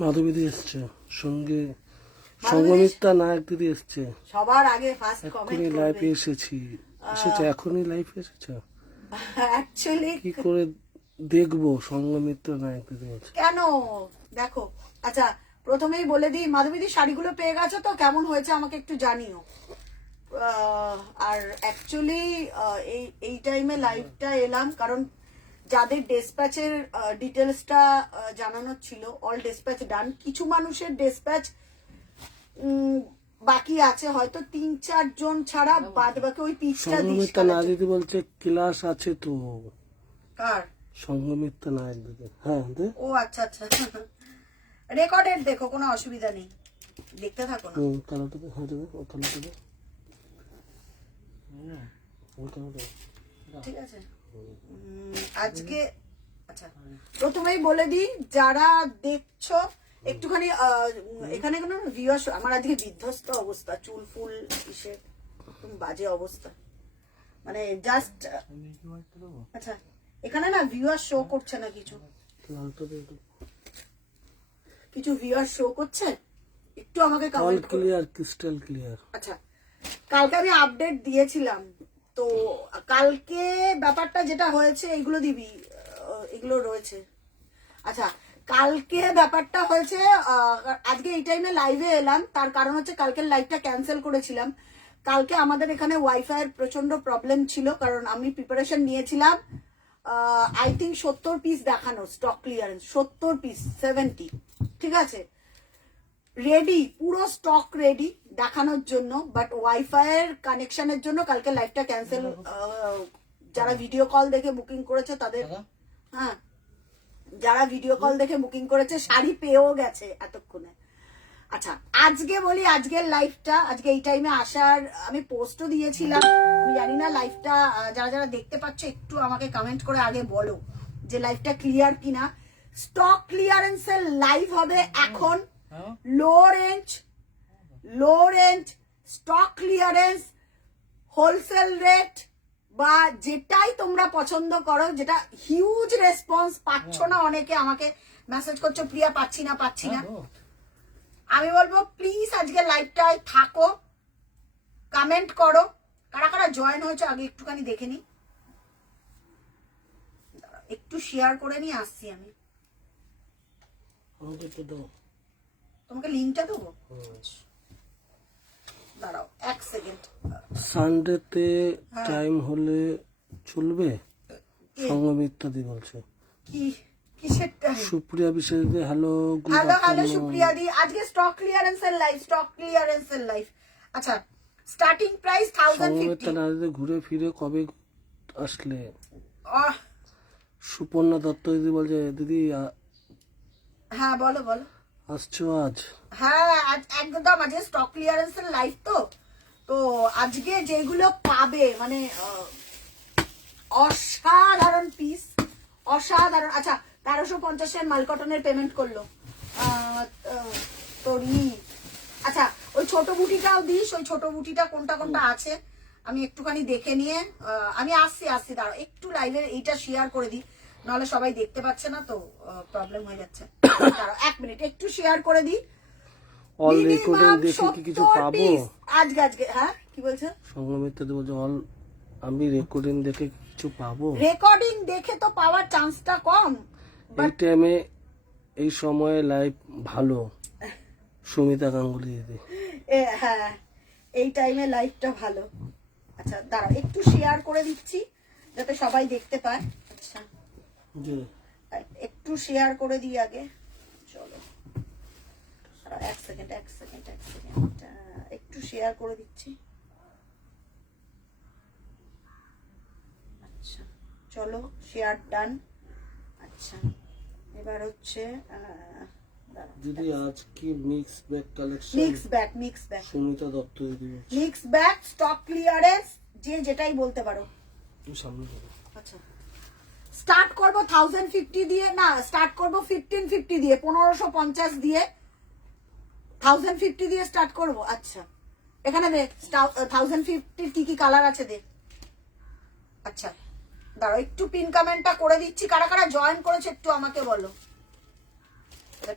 মাধবী দিদি এসছে সঙ্গে, সঙ্গমিত্রা নায়ক দিদি এসছে। সবার আগে ফার্স্ট কমেন্ট এখনই করবে। লাইভে এসেছি। এখনই লাইভে এসেছে। অ্যাকচুয়ালি কি করে দেখবো সঙ্গমিত্রা নায়ক দিদি আছে? কেন দেখো, আচ্ছা প্রথমেই বলে দিই, মাধবীদি শাড়িগুলো পেয়ে গেছো তো? কেমন হয়েছে আমাকে একটু জানিও। আর অ্যাকচুয়ালি এই টাইমে লাইভটা এলাম কারণ যাদের ডেসপ্যাচের ডিটেলসটা জানানোর ছিল, অল ডেসপ্যাচ ডান। কিছু মানুষের ডেসপ্যাচ বাকি আছে, হয়তো 3-4 জন ছাড়া বাদ বাকি ওই পিচটা সঙ্গমিত্রা নায়ক দিদি বলছে ক্লাস আছে তো। কার? সঙ্গমিত্রা নায়ক দিদি। হ্যাঁ ও আচ্ছা আচ্ছা, রেকর্ডেড দেখো, কোনো অসুবিধা নেই, দেখতে থাকো না। কালারটা হয়ে যাবে, ও কালারটা ঠিক আছে। আজকে আচ্ছা প্রথমেই বলে দিই, যারা দেখছো একটুখানি এখানে কোনো ভিউয়ার্স, আমার আজকে বিধ্বস্ত অবস্থা, চুল ফুল ইসে বাজে অবস্থা, মানে জাস্ট আচ্ছা এখানে না ভিউয়ার শো করছে না, কিছু ভিউয়ার শো করছে, একটু আমাকে কমেন্ট করুন। Clear, crystal clear. আচ্ছা কালকে আমি আপডেট দিয়েছিলাম তো, কালকে ব্যাপারটা যেটা হয়েছে এইগুলো দিবি, এগুলো রয়েছে। আচ্ছা কালকে ব্যাপারটা হয়েছে, আজকে এই টাইমে লাইভে এলাম তার কারণ হচ্ছে কালকের লাইভটা ক্যান্সেল করেছিলাম। কালকে আমাদের এখানে ওয়াইফাই এর প্রচন্ড প্রবলেম ছিল, কারণ আমি প্রিপারেশন নিয়েছিলাম আই থিঙ্ক 70 পিস দেখানো স্টক ক্লিয়ারেন্স, 70 পিস 70, ঠিক আছে, রেডি, পুরো স্টক রেডি দেখানোর জন্য, বাট ওয়াইফাই এর কানেকশনের জন্য কালকে লাইভটা ক্যান্সেল। যারা ভিডিও কল দেখে বুকিং করেছে তাদের, হ্যাঁ যারা ভিডিও কল দেখে বুকিং করেছে শাড়ি পেয়েও গেছে এতক্ষণে। আচ্ছা আজকে বলি, আজকের লাইভটা, আজকে এই টাইমে আসার আমি পোস্টও দিয়েছিলাম, আমি জানি না লাইভটা যারা যারা দেখতে পাচ্ছ একটু আমাকে কমেন্ট করে আগে বলো যে লাইভটা ক্লিয়ার কিনা। স্টক ক্লিয়ারেন্সের লাইভ হবে এখন, লো range stock clearance, wholesale rate বা যেটাই তোমরা পছন্দ করো, যেটা হিউজ রেসপন্স পাচ্ছ না, অনেকে আমাকে মেসেজ করছো প্রিয়া পাচ্ছি না। আমি বলবো প্লিজ আজকে লাইভটায় থাকো, কমেন্ট করো, কারা কারা জয়েন হয়েছে আগে একটুখানি দেখে নি, একটু শেয়ার করে নিয়ে আসছি আমি, তোমাকে লিঙ্কটা দেবো, দাঁড়াও 1 সেকেন্ড। সানডেতে টাইম হলে চলবে? সঙ্গমিত্রা দি বলছে। কি কিসের টাইম? সুপ্রিয়া বিশেষ দি হ্যালো হ্যালো সুপ্রিয়া দি, আজকে স্টক ক্লিয়ারেন্সের লাইভ। আচ্ছা স্টার্টিং প্রাইস 1050। সঙ্গমিত্রা নারীদের ঘুরে ফিরে কবে আসলে? সুপর্ণা দত্ত দিদি বলছে দিদি হ্যাঁ বলো আসছো আজ? হ্যাঁ একদম, আজকে স্টক ক্লিয়ারেন্সের লাইভ তো আজকে যেগুলো পাবে মানে অসাধারণ পিস, অসাধারণ। আচ্ছা 1350 মালকটনের পেমেন্ট করলো তোরই। আচ্ছা ওই ছোট বুটিটাও দিস, ওই ছোট বুটিটা কোনটা আছে আমি একটুখানি দেখে নিয়ে আমি আসছি দাঁড়াও, একটু লাইভের এইটা শেয়ার করে দিই, নাহলে সবাই দেখতে পাচ্ছে না তো প্রবলেম হয়ে যাচ্ছে। দাঁড়াও 1 মিনিট একটু শেয়ার করে দিই। অল রেকর্ডিং দেখে কি কিছু পাবো আজকে? হ্যাঁ কি বলছে সঙ্গমিত্রা দি বলছে অল, আমি রেকর্ডিং দেখে কিছু পাবো? রেকর্ডিং দেখে তো পাওয়ার চান্সটা কম, এই টাইমে এই সময়ে লাইভ ভালো। সুমিতা গাঙ্গুলি দিদি, হ্যাঁ এই টাইমে লাইভটা ভালো। আচ্ছা দাঁড়াও একটু শেয়ার করে দিচ্ছি যাতে সবাই দেখতে পায়। আচ্ছা একটু শেয়ার করে দিই আগে, চলো 1 সেকেন্ড একটু শেয়ার করে দিচ্ছি। আচ্ছা চলো শেয়ার ডান। আচ্ছা এবার হচ্ছে দিদি আজ কি mix bag collection? Mix bag Sumita Dutta দিদি মিক্স ব্যাগ স্টক ক্লিয়ারেন্স, যে যেটাই বলতে পারো। সামনে আচ্ছা স্টার্ট করব 1050 দিয়ে, না স্টার্ট করব 1550 দিয়ে, 1550 দিয়ে 1050 দিয়ে স্টার্ট করব। আচ্ছা এখানে দেখ 1050 কি কালার আছে দেখ। আচ্ছা দাঁড়াও একটু পিন কমেন্টটা করে দিচ্ছি, কারা কারা জয়েন করেছে একটু আমাকে বলো।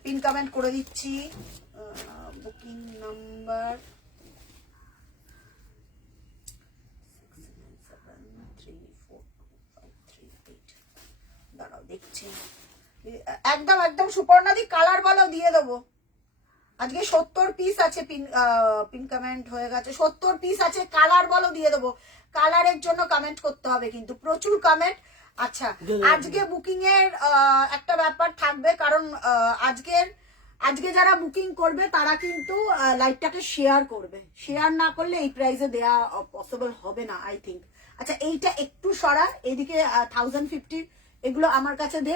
পিন কমেন্ট করে দিচ্ছি। Booking number 697342538। দাঁড়াও দেখছি। একদম একদম সুপর্ণাদি কালার বলো, দিয়ে দেবো। আজকে 70 পিস আছে। পিন কমেন্ট হয়ে গেছে। 70 পিস আছে। কালার বলো, দিয়ে দেবো। কালারের জন্য কমেন্ট করতে হবে কিন্তু, প্রচুর কমেন্ট। আচ্ছা, আজকে বুকিং এর একটা ব্যাপার থাকবে, কারণ আজকে যারা বুকিং করবে তারা কিন্তু লাইভটাকে শেয়ার করবে। শেয়ার না করলে এই প্রাইসে দেয়া পসিবল হবে না, আই থিঙ্ক। আচ্ছা, এইটা একটু সরা, এদিকে 1050 এগুলো আমার কাছে দে।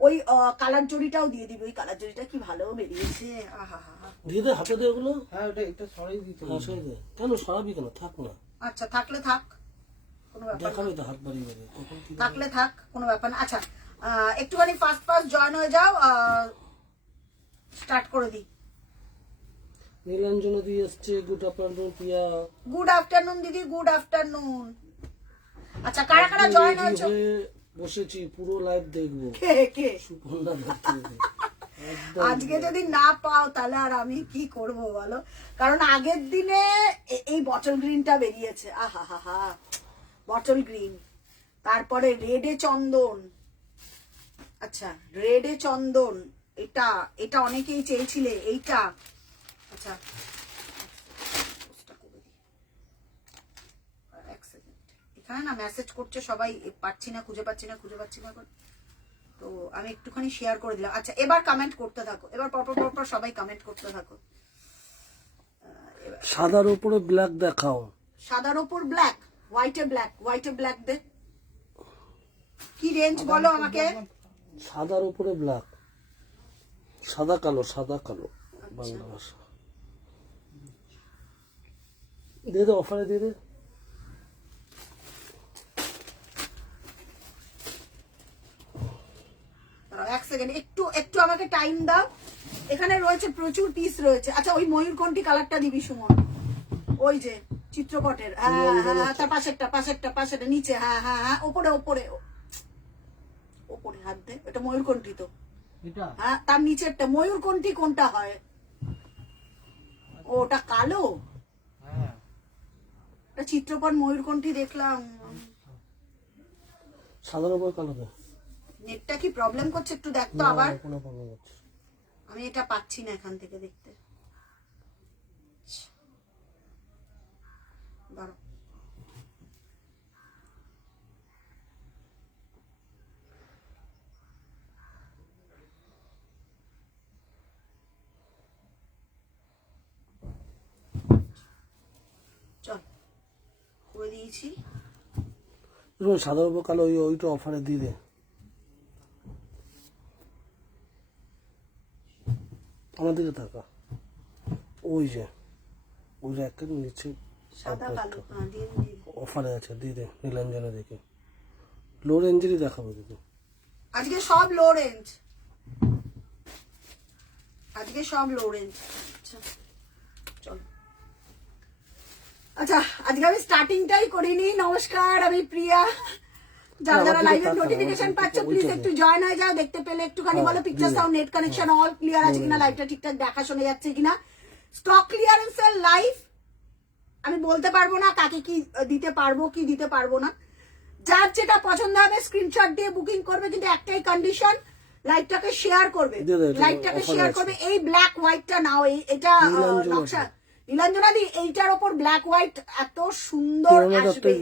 ওই কালার জড়িটাও দিয়ে দিবি। ওই কালার জড়িটা কি ভালো বেরিয়েছে, আহা হা। দিয়ে দে, হাতে দে ওগুলো। হ্যাঁ ওটা একটা সরাই দিতে হ্যাঁ, সরিয়ে দে। কেন সরাবি কেন? থাক না, আচ্ছা, থাকলে থাক, কোনো ব্যাপার না। দেখাবি তো হাত বাড়িয়ে বাড়িয়ে, তখন কি থাকলে থাক, কোনো ব্যাপার না। আচ্ছা, একটুখানি ফার্স্ট জয়েন হয়ে যাও। স্টার্ট করে দিই। নীলাঞ্জনা দিয়ে এসছে, গুড আফটারনুন প্রিয়া। গুড আফটারনুন দিদি, গুড আফটারনুন। আচ্ছা, কারা কারা জয়েন হয়েছে? বসেছি, পুরো লাইভ দেখবো। কে কে? সুপর্ণা দেখতে হবে। আজকে যদি না পাও তাহলে আর আমি কি করব বলো, কারণ আগের দিনে এই বটল গ্রিনটা বেরিয়েছে, আহা হা হা, বটল গ্রিন। তারপরে রেডে চন্দন। আচ্ছা, রেডে চন্দন, এটা এটা অনেকেই চেয়েছিলে এইটা। আচ্ছা, এখানে না মেসেজ করছে সবাই, পাচ্ছি না, খুঁজে পাচ্ছি না করে। তো আমি একটুখানি শেয়ার করে দিলাম। আচ্ছা, এবার কমেন্ট করতে থাকো, এবার পরপর সবাই কমেন্ট করতে থাকো। সাদার উপরে ব্ল্যাক দেখাও। সাদার উপর ব্ল্যাক, হোয়াইটে ব্ল্যাক দে। কি রেঞ্জ বলো আমাকে? সাদার উপরে ব্ল্যাক, সাদা কালো বাংলা ভাষা। দিয়ে দে, অফারে দিয়ে দে। এক সেকেন্ড, একটু আমাকে টাইম দাও। এখানে রয়েছে প্রচুর পিস রয়েছে। আচ্ছা, ওই ময়ূরকণ্ঠী কালারটা দিবি সুমন, ওই যে চিত্রপটের। হ্যাঁ, তার পাশেরটা নিচে। হ্যাঁ, ওপরে হাত দে। এটা ময়ূরকণ্ঠী তো। এটা হ্যাঁ, তার নিচেরটা ময়ূরকণ্ঠী কোনটা হয়? ওটা কালো, হ্যাঁ এটা চিত্রপট ময়ূরকণ্ঠী দেখলাম। সাদার উপরে কালো দে। নেটটা কি প্রবলেম করছে? একটু দেখ তো আবার। কোনো প্রবলেম হচ্ছে। আমি এটা পাচ্ছি না এখান থেকে দেখতে। দাঁড়াও। চল, করে দিয়েছি। সাদার উপর কালো, ওইটা অফারে দিয়ে দে। আমার দিকে থাকা, ওই যে একটা নিচে সাদা কালো, হ্যাঁ, দিয়ে দিই। অফারে আছে, দিয়ে দে। নীলাঞ্জনা দেখে লো রেঞ্জেরই দেখাবো দিদি। আজকে সব লো রেঞ্জ, আচ্ছা চলো। আচ্ছা, আজকে আমি স্টার্টিংটাই করিনি। নমস্কার, আমি প্রিয়া। যারা লাইভের নোটিফিকেশন পাচ্ছ প্লিজ একটু জয়েন হয়ে যাও। দেখতে পেলে একটুখানি বলো picture, sound, net connection all clear আছে কিনা, লাইভটা ঠিকঠাক দেখা শোনা যাচ্ছে কিনা। স্টক ক্লিয়ারেন্সের লাইভ আমি বলতে পারবো না কাকে কি দিতে পারবো কি দিতে পারবো না। যার যেটা পছন্দ হবে স্ক্রিনশট দিয়ে বুকিং করবে, কিন্তু একটাই কন্ডিশন, লাইভটাকে শেয়ার করবে। এই ব্ল্যাক হোয়াইটটা নাও, এটা নকশা। নীলাঞ্জনা দি, এইটার উপর ব্ল্যাক হোয়াইট এত সুন্দর আসবে।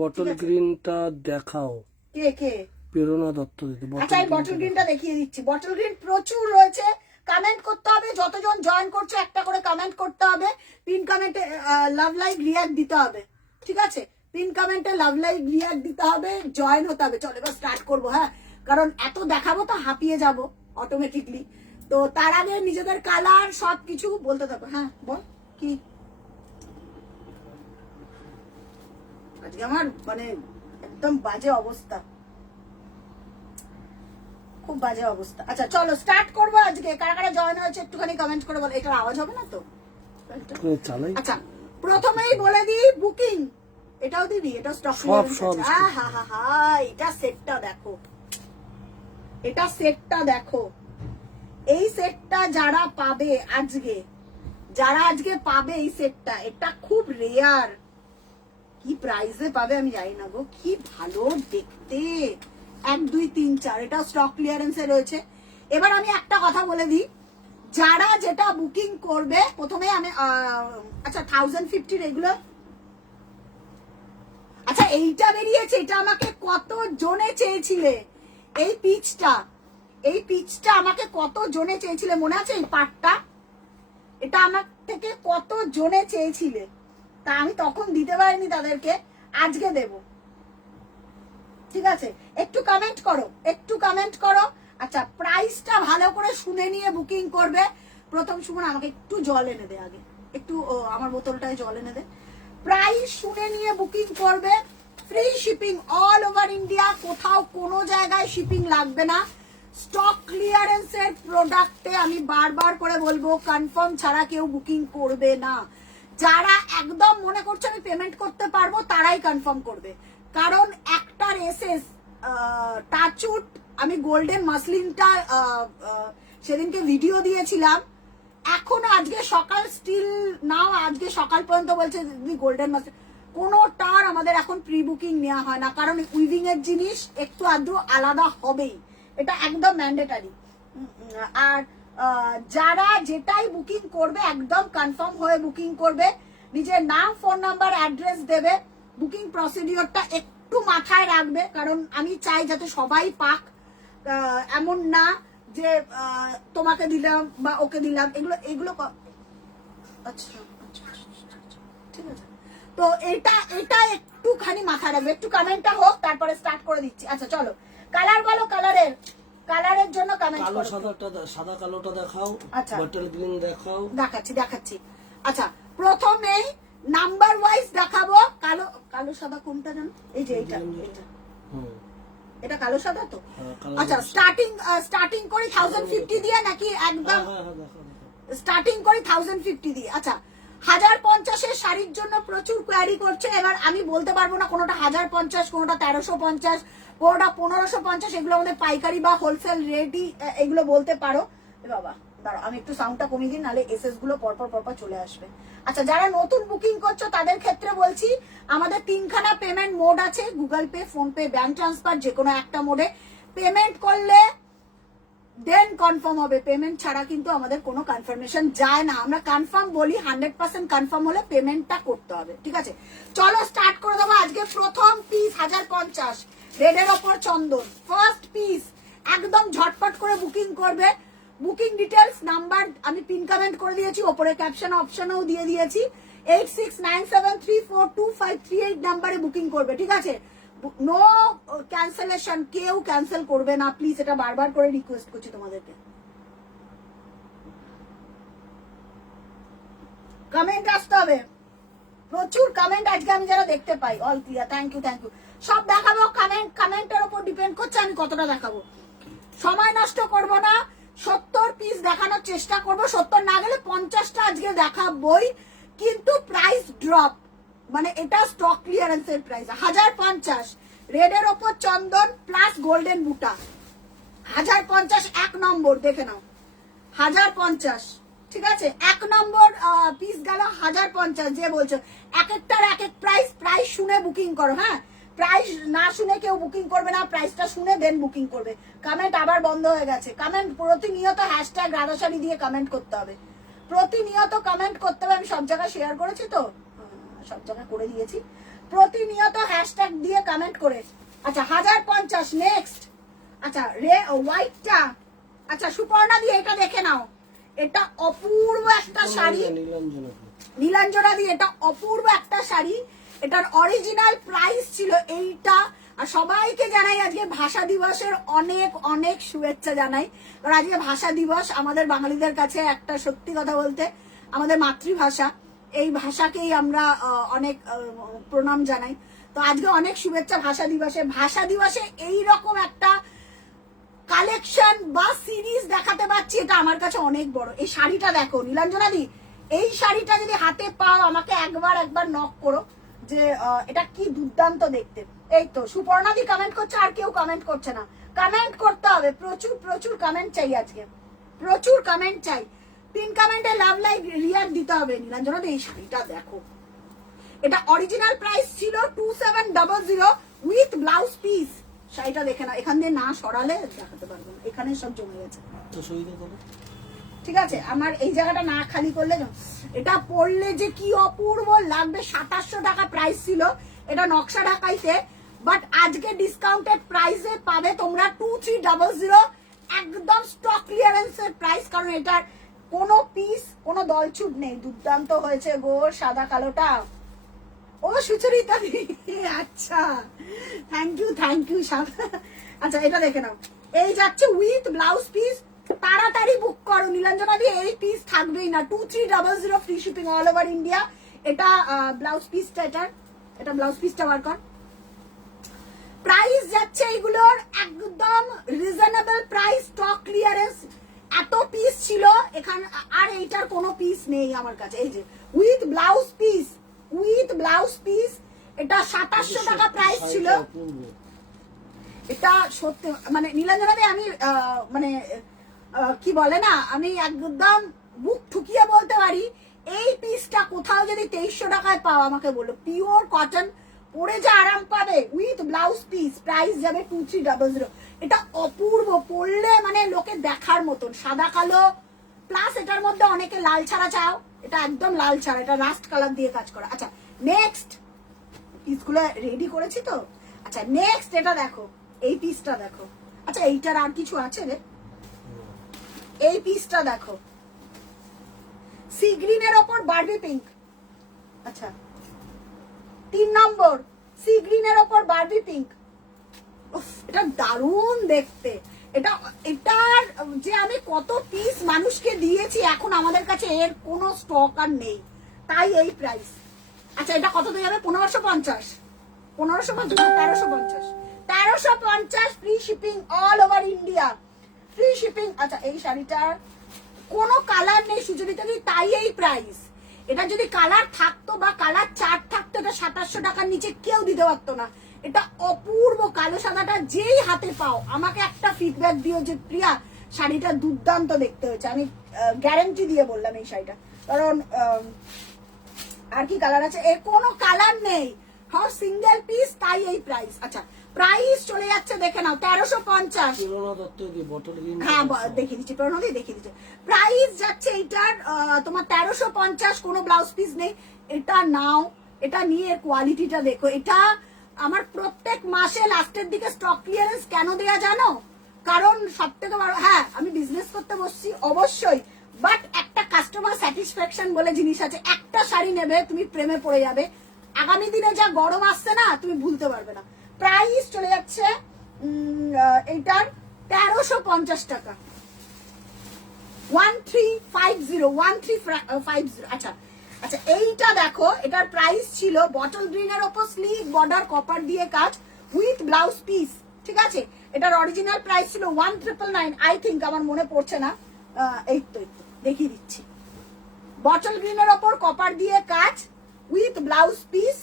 বটল গ্রিনটা দেখাও। কে? প্রেরণা দত্ত দিদি। আচ্ছা, এই বটল গ্রিনটা দেখিয়ে দিচ্ছি। বটল গ্রিন প্রচুর রয়েছে। কমেন্ট করতে হবে, যতজন জয়েন করছে একটা করে কমেন্ট করতে হবে। পিন কমেন্টে লাভ লাইক রিয়াক্ট দিতে হবে, ঠিক আছে? পিন কমেন্টে লাভ লাইক রিয়াক্ট দিতে হবে, জয়েন হতে হবে। চলো এবার স্টার্ট করবো। হ্যাঁ, কারণ এত দেখাবো তো হাঁপিয়ে যাব অটোমেটিকলি। তো তার আগে নিজেদের কালার সবকিছু বলতে থাকো। হ্যাঁ বল কি? আজকে আমার মানে একদম বাজে অবস্থা, খুব বাজে অবস্থা। আচ্ছা চলো স্টার্ট করবো। আজকে কারা কারা জয়েন হয়েছে একটুখানি কমেন্ট করে বলো। এটার আওয়াজ হবে না তো? আচ্ছা, প্রথমেই বলে দিই বুকিং, এটাও দিবি, এটা স্টক ক্লিয়ারেন্স। এটা সেটটা দেখো, এই সেটটা যারা পাবে আজকে পাবে এই সেটটা, এটা খুব রেয়ার। কি প্রাইসে পাবে আমি জানি না গো, কি ভালো দেখতে। 1 2 3 4 এটা স্টক ক্লিয়ারেন্সে রয়েছে। এবার আমি একটা কথা বলে দিই, যারা যেটা বুকিং করবে প্রথমে আমি আচ্ছা 1050 এগুলো, আচ্ছা এইটা বেরিয়েছে, এটা আমাকে কত জনে চেয়েছিলে, এই পিচটা আমাকে কত জনে চেয়েছিলে মনে আছে? এই পার্টটা এটা আমার থেকে কত জনে চেয়েছিলে, তা আমি তখন দিতে পারিনি তাদেরকে, আজকে দেব। ঠিক আছে, একটু কমেন্ট করো। আচ্ছা প্রাইসটা ভালো করে শুনে নিয়ে বুকিং করবে। প্রথম সুমন আমাকে একটু জল এনে দে, আগে একটু আমার বোতলটায় জল এনে দে। প্রাইস শুনে নিয়ে বুকিং করবে। Free shipping all over India, কোথাও কোনো জায়গায় শিপিং লাগবে না। স্টক ক্লিয়ারেন্সের প্রোডাক্টে আমি বারবার করে বলবো কনফার্ম ছাড়া কেউ বুকিং করবে না। যারা একদম মনে করছে আমি পেমেন্ট করতে পারবো তারাই কনফার্ম করবে, কারণ একটার এসএস টাচউড আমি গোল্ডেন মাসলিনটা সেদিনকে ভিডিও দিয়েছিলাম, এখনো আজকে সকাল স্টিল নাও আজকে সকাল পর্যন্ত বলছে গোল্ডেন মাসলিন কোনোটার আমাদের এখন প্রি বুকিং নেওয়া হয় না, কারণ উইভিং এর জিনিস একটু আদ্র আলাদা হবেই, এটা একদম ম্যান্ডেটারি। আর যারা যেটাই বুকিং করবে একদম কনফার্ম হয়ে বুকিং করবে, নিজের নাম ফোন নাম্বার অ্যাড্রেস দেবে। বুকিং প্রসিডিওরটা একটু মাথায় রাখবে, কারণ আমি চাই যাতে সবাই পাক, এমন না যে তোমাকে দিলাম বা ওকে দিলাম, এগুলো আচ্ছা ঠিক আছে। তো এটা একটুখানি মাথায় রাখবে, একটু কমেন্টটা হোক তারপরে স্টার্ট করে দিচ্ছি। আচ্ছা চলো কালার বলো, কালারের জন্য কমেন্ট কালো করো। সাদা কালোটা দেখাও, আচ্ছা বটল গ্রিন দেখাও। দেখাচ্ছি। আচ্ছা প্রথমেই নাম্বার ওয়াইজ দেখাবো। কালো সাদা কোনটা জানো? এই যে এইটা এটা কালো সাদা তো। আচ্ছা স্টার্টিং করি 1050 দিয়ে নাকি একদম স্টার্টিং করি 1050 দিয়ে। আচ্ছা 1050 এর শাড়ির জন্য প্রচুর কোয়ারি করছে, এবার আমি বলতে পারবো না কোনোটা 1050, কোনোটা 1350, কোনোটা 1550, এগুলো আমাদের পাইকারি বা হোলসেল রেডি, এগুলো বলতে পারো। বাবা দাঁড়াও আমি একটু সাউন্ডটা কমিয়ে দিই, নাহলে এসএস গুলো পরপর চলে আসবে। আচ্ছা যারা নতুন বুকিং করছো তাদের ক্ষেত্রে বলছি, আমাদের 3খানা পেমেন্ট মোড আছে, Google pay, phone pay, bank transfer, যে কোনো একটা মোডে পেমেন্ট করলে দেন কনফার্ম হবে। পেমেন্ট ছাড়া কিন্তু আমাদের কোনো কনফার্মেশন যায় না, আমরা কনফার্ম বলি, 100% কনফার্ম হলে পেমেন্টটা করতে হবে। ঠিক আছে চলো স্টার্ট করে দেবো। আজকে প্রথম পিস 1050 রেডের ওপর চন্দন, ফার্স্ট পিস, একদম ঝটপট করে বুকিং করবে। বুকিং ডিটেলস নাম্বার আমি পিন কমেন্ট করে দিয়েছি, ওপরে ক্যাপশন অপশনও দিয়ে দিয়েছি। 8697342538 নাম্বারে বুকিং করবে। ঠিক আছে, নো ক্যান্সেলেশন, কেউ ক্যান্সেল করবে না প্লিজ, এটা বারবার করে রিকোয়েস্ট করছি তোমাদেরকে। কমেন্ট আসতে হবে, প্রচুর কমেন্ট আজকে আমি যারা দেখতে পাই। অল ক্লিয়ার, থ্যাংক ইউ সব দেখাবো। কমেন্টের উপর ডিপেন্ড করছে আমি কতটা দেখাবো, সময় নষ্ট করব না। 70 পিস দেখানোর চেষ্টা করব, 70 না গেলে 50টা আজকে দেখাবই, কিন্তু প্রাইস ড্রপ, মানে এটা স্টক ক্লিয়ারেন্সের প্রাইস। 1050 রেডের ওপর চন্দন প্লাস গোল্ডেন বুটা, 1050 এক নম্বর, দেখে নাও 1050। ঠিক আছে 1 নম্বর পিস গেল 1050। যে বলছো এক একটার এক এক প্রাইস শুনে বুকিং করো। হ্যাঁ প্রাইস না শুনে কেউ বুকিং করবে না, প্রাইসটা শুনে দেন বুকিং করবে। কমেন্ট আবার বন্ধ হয়ে গেছে, কমেন্ট প্রতিনিয়ত হ্যাশট্যাগ রাধাশাড়ি দিয়ে কমেন্ট করতে হবে, প্রতিনিয়ত কমেন্ট করতে হবে। আমি সব জায়গায় শেয়ার করেছি তো, সব জায়গায় করে দিয়েছি, প্রতিনিয়ত হ্যাশট্যাগ দিয়ে কমেন্ট করে। আচ্ছা 1050 নেক্সট। আচ্ছা হোয়াইটটা, আচ্ছা সুপর্ণা দিয়ে এটা দেখে নাও, এটা অপূর্ব একটা শাড়ি, নীলাঞ্জনা দিয়ে এটা অপূর্ব একটা শাড়ি। এটার অরিজিনাল প্রাইস ছিল এইটা। আর সবাইকে জানাই আজকে ভাষা দিবসের অনেক অনেক শুভেচ্ছা জানাই, কারণ আজকে ভাষা দিবস আমাদের বাঙালিদের কাছে একটা সত্যি কথা বলতে আমাদের মাতৃভাষা, এই ভাষাকেই আমরা অনেক প্রণাম জানাই। তো আজকে অনেক শুভেচ্ছা ভাষা দিবসে। ভাষা দিবসে এইরকম একটা কালেকশন বা সিরিজ দেখাতে পাচ্ছি, এটা আমার কাছে অনেক বড়। এই শাড়িটা দেখো নীলাঞ্জনা দি, এই শাড়িটা যদি হাতে পাও আমাকে একবার নক করো যে এটা কি দুর্দান্ত দেখতে। এই তো সুপর্ণা দি কমেন্ট করছে, আর কেউ কমেন্ট করছে না, কমেন্ট করতে হবে, প্রচুর কমেন্ট চাই আজকে। প্রচুর কমেন্ট চাই, পিন কমেন্টে লাভ লাইক রিয়াক্ট দিতে হবে। নীলাঞ্জনা এই শাড়িটা দেখো, এটা অরিজিনাল প্রাইস ছিল 2700 উইথ ব্লাউজ পিস। শাড়িটা দেখে না, এখান দিয়ে না সরালে দেখাতে পারবো না, এখানে সব জমে গেছে। তো সইতে করো, ঠিক আছে, আমার এই জায়গাটা না খালি করলে এটা পরলে যে কি অপূর্ব লাগবে। 2700 টাকা প্রাইস ছিল এটা নকশা ঢাকাইতে, বাট আজকে ডিসকাউন্টেড প্রাইসে পাবে তোমরা 2300, একদম স্টক ক্লিয়ারেন্সের প্রাইস, কারণ এটার কোনো পিস কোনো দলছুট নেই। দুর্দান্ত হয়েছে গো সাদা কালোটা। ও সুচরিতা দি, আচ্ছা থ্যাংক ইউ আচ্ছা এটা দেখে নাও, এই যাচ্ছে উইথ ব্লাউজ পিস। তাড়াতাড়ি বুক করো নীলাঞ্জনা দিয়ে, এই পিস থাকবেই না। 2300 free shipping all over India. এটা ব্লাউজ পিসটা, এটা ব্লাউজ পিসটা বার কর। প্রাইস যাচ্ছে এগুলোর একদম রিজনেবল প্রাইস, স্টক ক্লিয়ারেন্স। এত পিস ছিল এখানে, আর এইটার কোনো পিস নেই আমার কাছে। এই যে উইথ ব্লাউজ পিস, এটা 2700 টাকা প্রাইস ছিল। এটা সত্যি মানে নীলাঞ্জনা দিয়ে আমি মানে কি বলে না, আমি একদম বুক ঠুকিয়ে বলতে পারি এই পিসটা কোথাও যদি 2300 টাকায় পাও আমাকে বলো। পিওর কটন, পরে যে আরাম পাবে উইথ ব্লাউজ পিস, প্রাইস যাবে 2300। এটা অপূর্ব, পরলে মানে লোকে দেখার মতন, সাদা কালো প্লাস এটার মধ্যে অনেকে লাল ছাড়া চাও, এটা একদম লাল ছাড়া, এটা রাস্ট কালার দিয়ে কাজ করা। আচ্ছা নেক্সট পিসগুলো রেডি করেছি তো। আচ্ছা নেক্সট এটা দেখো, এই পিসটা দেখো। আচ্ছা এইটার আর কিছু আছে রে? এই পিসটা দেখো, সি গ্রিনের ওপর বারবি পিঙ্ক। আচ্ছা 3 নম্বর সি গ্রিনের ওপর বারবি পিঙ্ক। এটা দারুণ দেখতে। এটার যে আমি কত পিস মানুষকে দিয়েছি, এখন আমাদের কাছে এর কোনো স্টক আর নেই, তাই এই প্রাইস। আচ্ছা এটা কততে যাবে? 1550, 1350 free shipping all over India, free shipping. আচ্ছা এই শাড়িটার কোনো কালার নেই সুচরিতা, তাই এই প্রাইস। এটা যদি কালার থাকতো বা কালার চার্ট থাকতো, এটা 2700 টাকার নিচে কেউ দিতে পারতো না। এটা অপূর্ব কালো সাদাটা যেই হাতে পাও আমাকে একটা ফিডব্যাক দিও যে প্রিয়া শাড়িটা দুর্দান্ত দেখতে হয়েছে। আমি গ্যারান্টি দিয়ে বললাম এই শাড়িটা, কারণ আর কি কালার আছে? এর কোনো কালার নেই, হ্যাঁ সিঙ্গেল পিস, তাই এই প্রাইস। আচ্ছা প্রাইস চলে যাচ্ছে দেখে নাও 1350। হ্যাঁ দেখিয়ে দিচ্ছি, প্রণদি দেখিয়ে দিচ্ছি। প্রাইস যাচ্ছে এইটার তোমার 1350, কোনো ব্লাউজ পিস নেই। এটা নাও, এটা নিয়ে কোয়ালিটিটা দেখো। এটা আমার প্রত্যেক মাসে লাস্টের দিকে স্টক ক্লিয়ারেন্স কেন দেয়া জানো? কারণ সব থেকে বড়, হ্যাঁ আমি বিজনেস করতে বসছি অবশ্যই, বাট একটা কাস্টমার স্যাটিসফ্যাকশন বলে জিনিস আছে। একটা শাড়ি নেবে তুমি প্রেমে পড়ে যাবে, আগামী দিনে যা গরম আসছে না তুমি ভুলতে পারবে না। প্রাইস চলে যাচ্ছে এইটার 1350 টাকা, 1350। আচ্ছা আচ্ছা এইটা দেখো, এটার প্রাইস ছিল বটল গ্রিনের ওপর স্লিক বর্ডার কপার দিয়ে কাজ উইথ ব্লাউজ পিস, ঠিক আছে। এটার অরিজিনাল প্রাইস ছিল 1999 আই থিঙ্ক, আমার মনে পড়ছে না। এই তো দেখিয়ে দিচ্ছি, বটল গ্রিনের ওপর কপার দিয়ে কাজ উইথ ব্লাউজ পিস।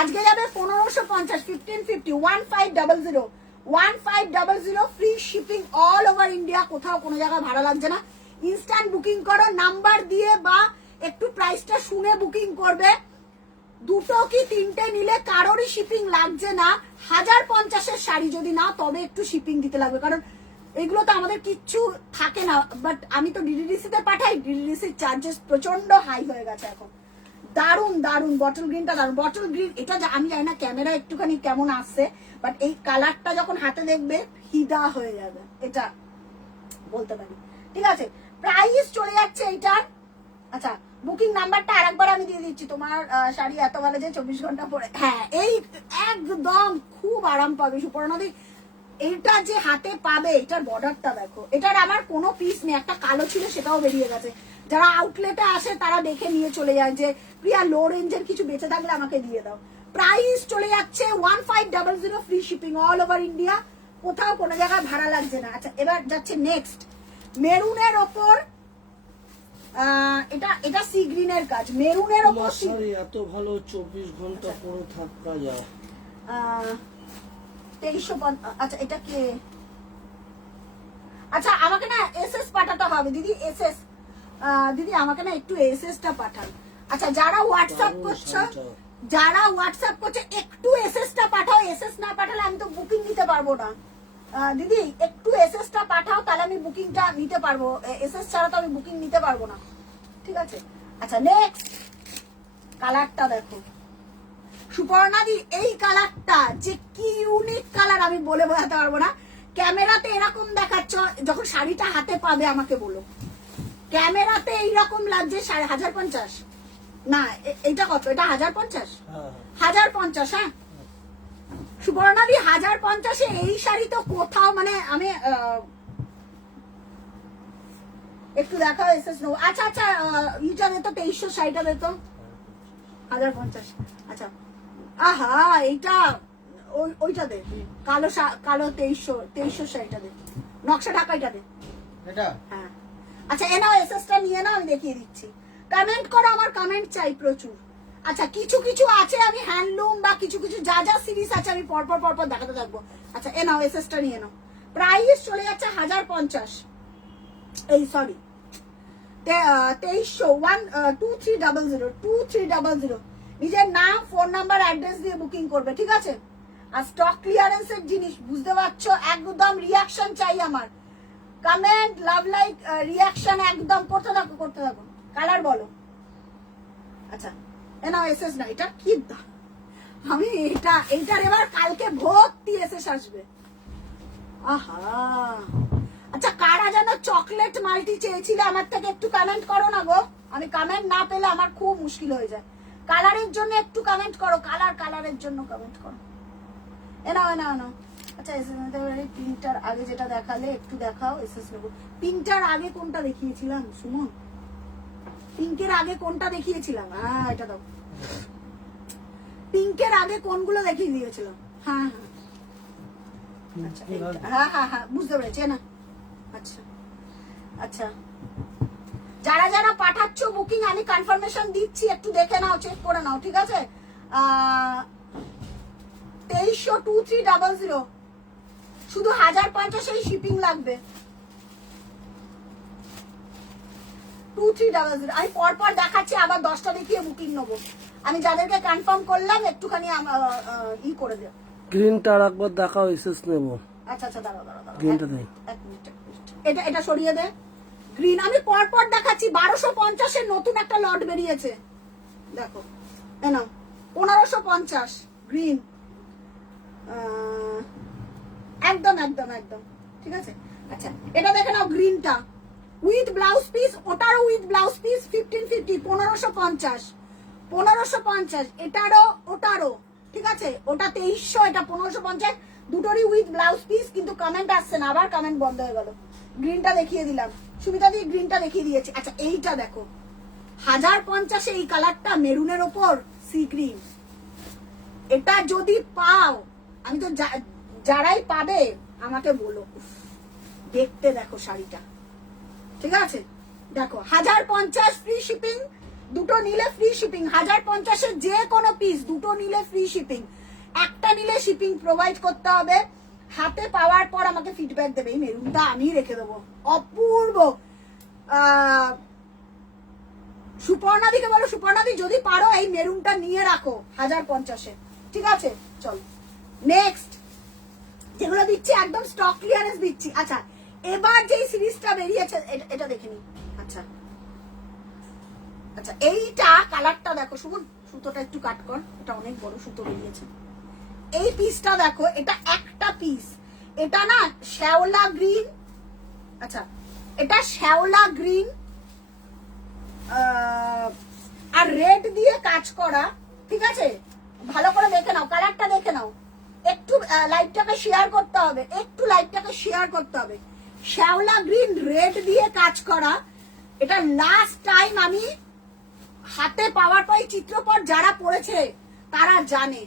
আজকে যাবে 1550, 1550, 1500 free shipping all over India. কোথাও কোনো জায়গায় ভাড়া লাগছে না। ইনস্ট্যান্ট বুকিং করো, নাম্বার দিয়ে বা একটু প্রাইসটা শুনে বুকিং করবে। দুটো কি তিনটে নিলে কারোরই শিপিং লাগছে না। 1050-এর শাড়ি যদি না, তবে একটু শিপিং দিতে লাগবে, কারণ এগুলো তো আমাদের কিচ্ছু থাকে না। বাট আমি তো ডিডিডিসি তে পাঠাই, ডিডিডিসির চার্জেস প্রচন্ড হাই হয়ে গেছে এখন। দারুন দারুন বটল গ্রিনটা দারুন। বটল গ্রিন এটা আমি জানি না ক্যামেরা একটুখানি কেমন আসছে, বাট এই কালারটা যখন হাতে দেখবে ফিদা হয়ে যাবে, এটা বলতে পারি, ঠিক আছে। প্রাইস চলে যাচ্ছে এইটার। আচ্ছা বুকিং নাম্বারটা আরেকবার আমি দিয়ে দিচ্ছি। তোমার শাড়ি এত ভালো যে 24 ঘন্টা পরে, হ্যাঁ এই একদম খুব আরাম পাবে সুপর্ণাদি। এইটা যে হাতে পাবে, এটার বর্ডারটা দেখো। এটার আমার কোনো পিস নেই, একটা কালো ছিল সেটাও বেরিয়ে গেছে। যারা আউটলেটে আসে তারা দেখে নিয়ে চলে যায় যে প্রিয়া লো রেঞ্জের কিছু বেঁচে থাকলে আমাকে দিয়ে দাও। প্রাইস চলে যাচ্ছে 1500 free shipping all over India, কোথাও কোনো জায়গায় ভাড়া লাগছে না। আচ্ছা এবার যাচ্ছে নেক্সট মেরুনের ওপর, এটা সি গ্রিনের কাজ, মেরুনের ওপর এত ভালো 24 ঘন্টা পরে থাকা যায়। 2350। আচ্ছা এটা কি? আচ্ছা আমাকে না এসএস পাঠাতে হবে দিদি, এসএস দিদি আমাকে না একটু এসএস টা পাঠান। আচ্ছা যারা হোয়াটসঅ্যাপ করছো, যারা হোয়াটসঅ্যাপ করছে একটু এসএস টা পাঠাও, এসএস না পাঠালে আমি তো বুকিং নিতে পারবো না। দিদি একটু এসএস টা পাঠাও, তাহলে আমি বুকিংটা নিতে পারবো, এসএস ছাড়া তো আমি বুকিং নিতে পারবো না, ঠিক আছে? আচ্ছা নেক্সট কালারটা দেখো সুপর্ণাদি, এই কালারটা যে কি ইউনিক কালার আমি বলে বোঝাতে পারবো না। ক্যামেরাতে এরকম দেখাচ্ছ, যখন শাড়িটা হাতে পাবে আমাকে বলো। ক্যামেরাতে এইরকম লাগছে 1,50, না এটা কত? এটা 1,50, 1,50। হ্যাঁ সুপর্ণাদি 1,50 এই শাড়ি তো কোথাও, মানে আমি একটু দেখাও এসএস নেবো। আচ্ছা আচ্ছা ইটা দে তো, 2300 শাড়িটা দে তো, 1,50। আচ্ছা আহা এইটা ওইটা দে, কালো কালো 2300 শাড়িটা দে, নকশা ঢাকাইটা দে। এটা হ্যাঁ আচ্ছা এ নাও, এসএসটা নিয়ে নাও, আমি দেখিয়ে দিচ্ছি। কমেন্ট করো, আমার কমেন্ট চাই প্রচুর। আচ্ছা কিছু কিছু আছে আমি হ্যান্ডলুম বা কিছু কিছু যা যা সিরিজ আছে আমি পরপর পরপর দেখাতে থাকবো। আচ্ছা এ নাও, এসএসটা নিয়ে নাও। প্রাইস চলে যাচ্ছে 1,050, এই সরি 2300, 2300 নিজের নাম, ফোন নাম্বার, অ্যাড্রেস দিয়ে বুকিং করবে, ঠিক আছে? আর স্টক ক্লিয়ারেন্সের জিনিস বুঝতে পারছো, একদম রিয়াকশন চাই আমার। কমেন্ট, লাভ, লাইক, রিয়াকশন একদম করতে থাকো করতে থাকো। কালার বলো। আচ্ছা এ নাও এসএস, না এটা কি আমি এইটার এবার কালকে ভর্তি এসএস আসবে। আহা আচ্ছা কারা যেন চকলেট মাল্টি চেয়েছিলে আমার থেকে, একটু কমেন্ট করো না গো, আমি কমেন্ট না পেলে আমার খুব মুশকিল হয়ে যায়। কালারের জন্য একটু কমেন্ট করো, কালারের জন্য কমেন্ট করো। এ নাও আচ্ছা পিঙ্কটার আগে যেটা দেখালে একটু দেখাও, এসএস নেবো। পিঙ্কটার আগে কোনটা দেখিয়েছিলাম সুমন? পিঙ্কের আগে কোনটা দেখিয়েছিলাম? হ্যাঁ এটা দাও। পিঙ্কের আগে কোনগুলো দেখিয়ে দিয়েছিলাম? হ্যাঁ আচ্ছা হ্যাঁ বুঝতে পেরেছি না। আচ্ছা আচ্ছা যারা যারা পাঠাচ্ছ বুকিং আমি কনফার্মেশন দিচ্ছি, একটু দেখে নাও, চেক করে নাও, ঠিক আছে? 2300, 2300, শুধু 1,050 শিপিং লাগবে। 2300 আমি পরপর দেখাচ্ছি, আবার 10টা দেখিয়ে বুকিং নেবো। আমি যাদেরকে কনফার্ম করলাম একটুখানি ই করে দেব। গ্রিনটা আর একবার দেখাও, এসএস নেবো। আচ্ছা দাঁড়াও গ্রিনটা দে। এক মিনিট। এটা সরিয়ে দে। গ্রিন আমি পরপর দেখাচ্ছি। 1250 নতুন একটা লট বেরিয়েছে, দেখো এ নাও 1550 গ্রিন, একদম ঠিক আছে? আচ্ছা এটা দেখে নাও, গ্রিনটা উইথ ব্লাউজ পিস, ওটারও উইথ ব্লাউজ পিস 1550, 1550 এটারও ওটারও, ঠিক আছে? ওটা 2300, এটা 1550, দুটোরই উইথ ব্লাউজ পিস। কিন্তু কমেন্ট আসছে না, আবার কমেন্ট বন্ধ হয়ে গেল। গ্রিনটা দেখিয়ে দিলাম, সুমিতা দি গ্রিনটা দেখিয়ে দিয়েছি। আচ্ছা এইটা দেখো 1,050 এই কালারটা, মেরুনের ওপর সি গ্রিন। এটা যদি পাও, আমি তো যারাই পাবে আমাকে বলো, দেখতে দেখো শাড়িটা, ঠিক আছে? দেখো 1,050 ফ্রি শিপিং, দুটো নিলে ফ্রি শিপিং। 1,050 যে কোনো পিস, দুটো নিলে ফ্রি শিপিং, একটা নিলে শিপিং প্রোভাইড করতে হবে। হাতে পাওয়ার পর আমাকে ফিডব্যাক দেবে। এই মেরুনটা আমি রেখে দেবো, অপূর্ব। সুপর্ণাদিকে বলো, সুপর্ণাদি যদি পারো এই মেরুনটা নিয়ে রাখো 1,050, ঠিক আছে? চলো নেক্সট, যেগুলো দিচ্ছি একদম স্টক ক্লিয়ারেন্স দিচ্ছি। আচ্ছা এবার যেই সিরিজটা বেরিয়েছে এটা দেখে নি। আচ্ছা এইটা কালারটা দেখো সুমন, সুতোটা একটু কাট কর, এটা অনেক বড় সুতো বেরিয়েছে। এই পিসটা দেখো, এটা একটা পিস, এটা না শ্যাওলা গ্রিন। আচ্ছা এটা শ্যাওলা গ্রিন আর রেড দিয়ে কাজ করা, ঠিক আছে? ভালো করে দেখে নাও, কালারটা দেখে নাও। একটু লাইটটাকে শেয়ার করতে হবে, শ্যাওলা গ্রিন রেড দিয়ে কাজ করা। এটা লাস্ট টাইম আমি হাতে পাওয়ার পর চিত্রপট যারা পড়েছে তারা জানে।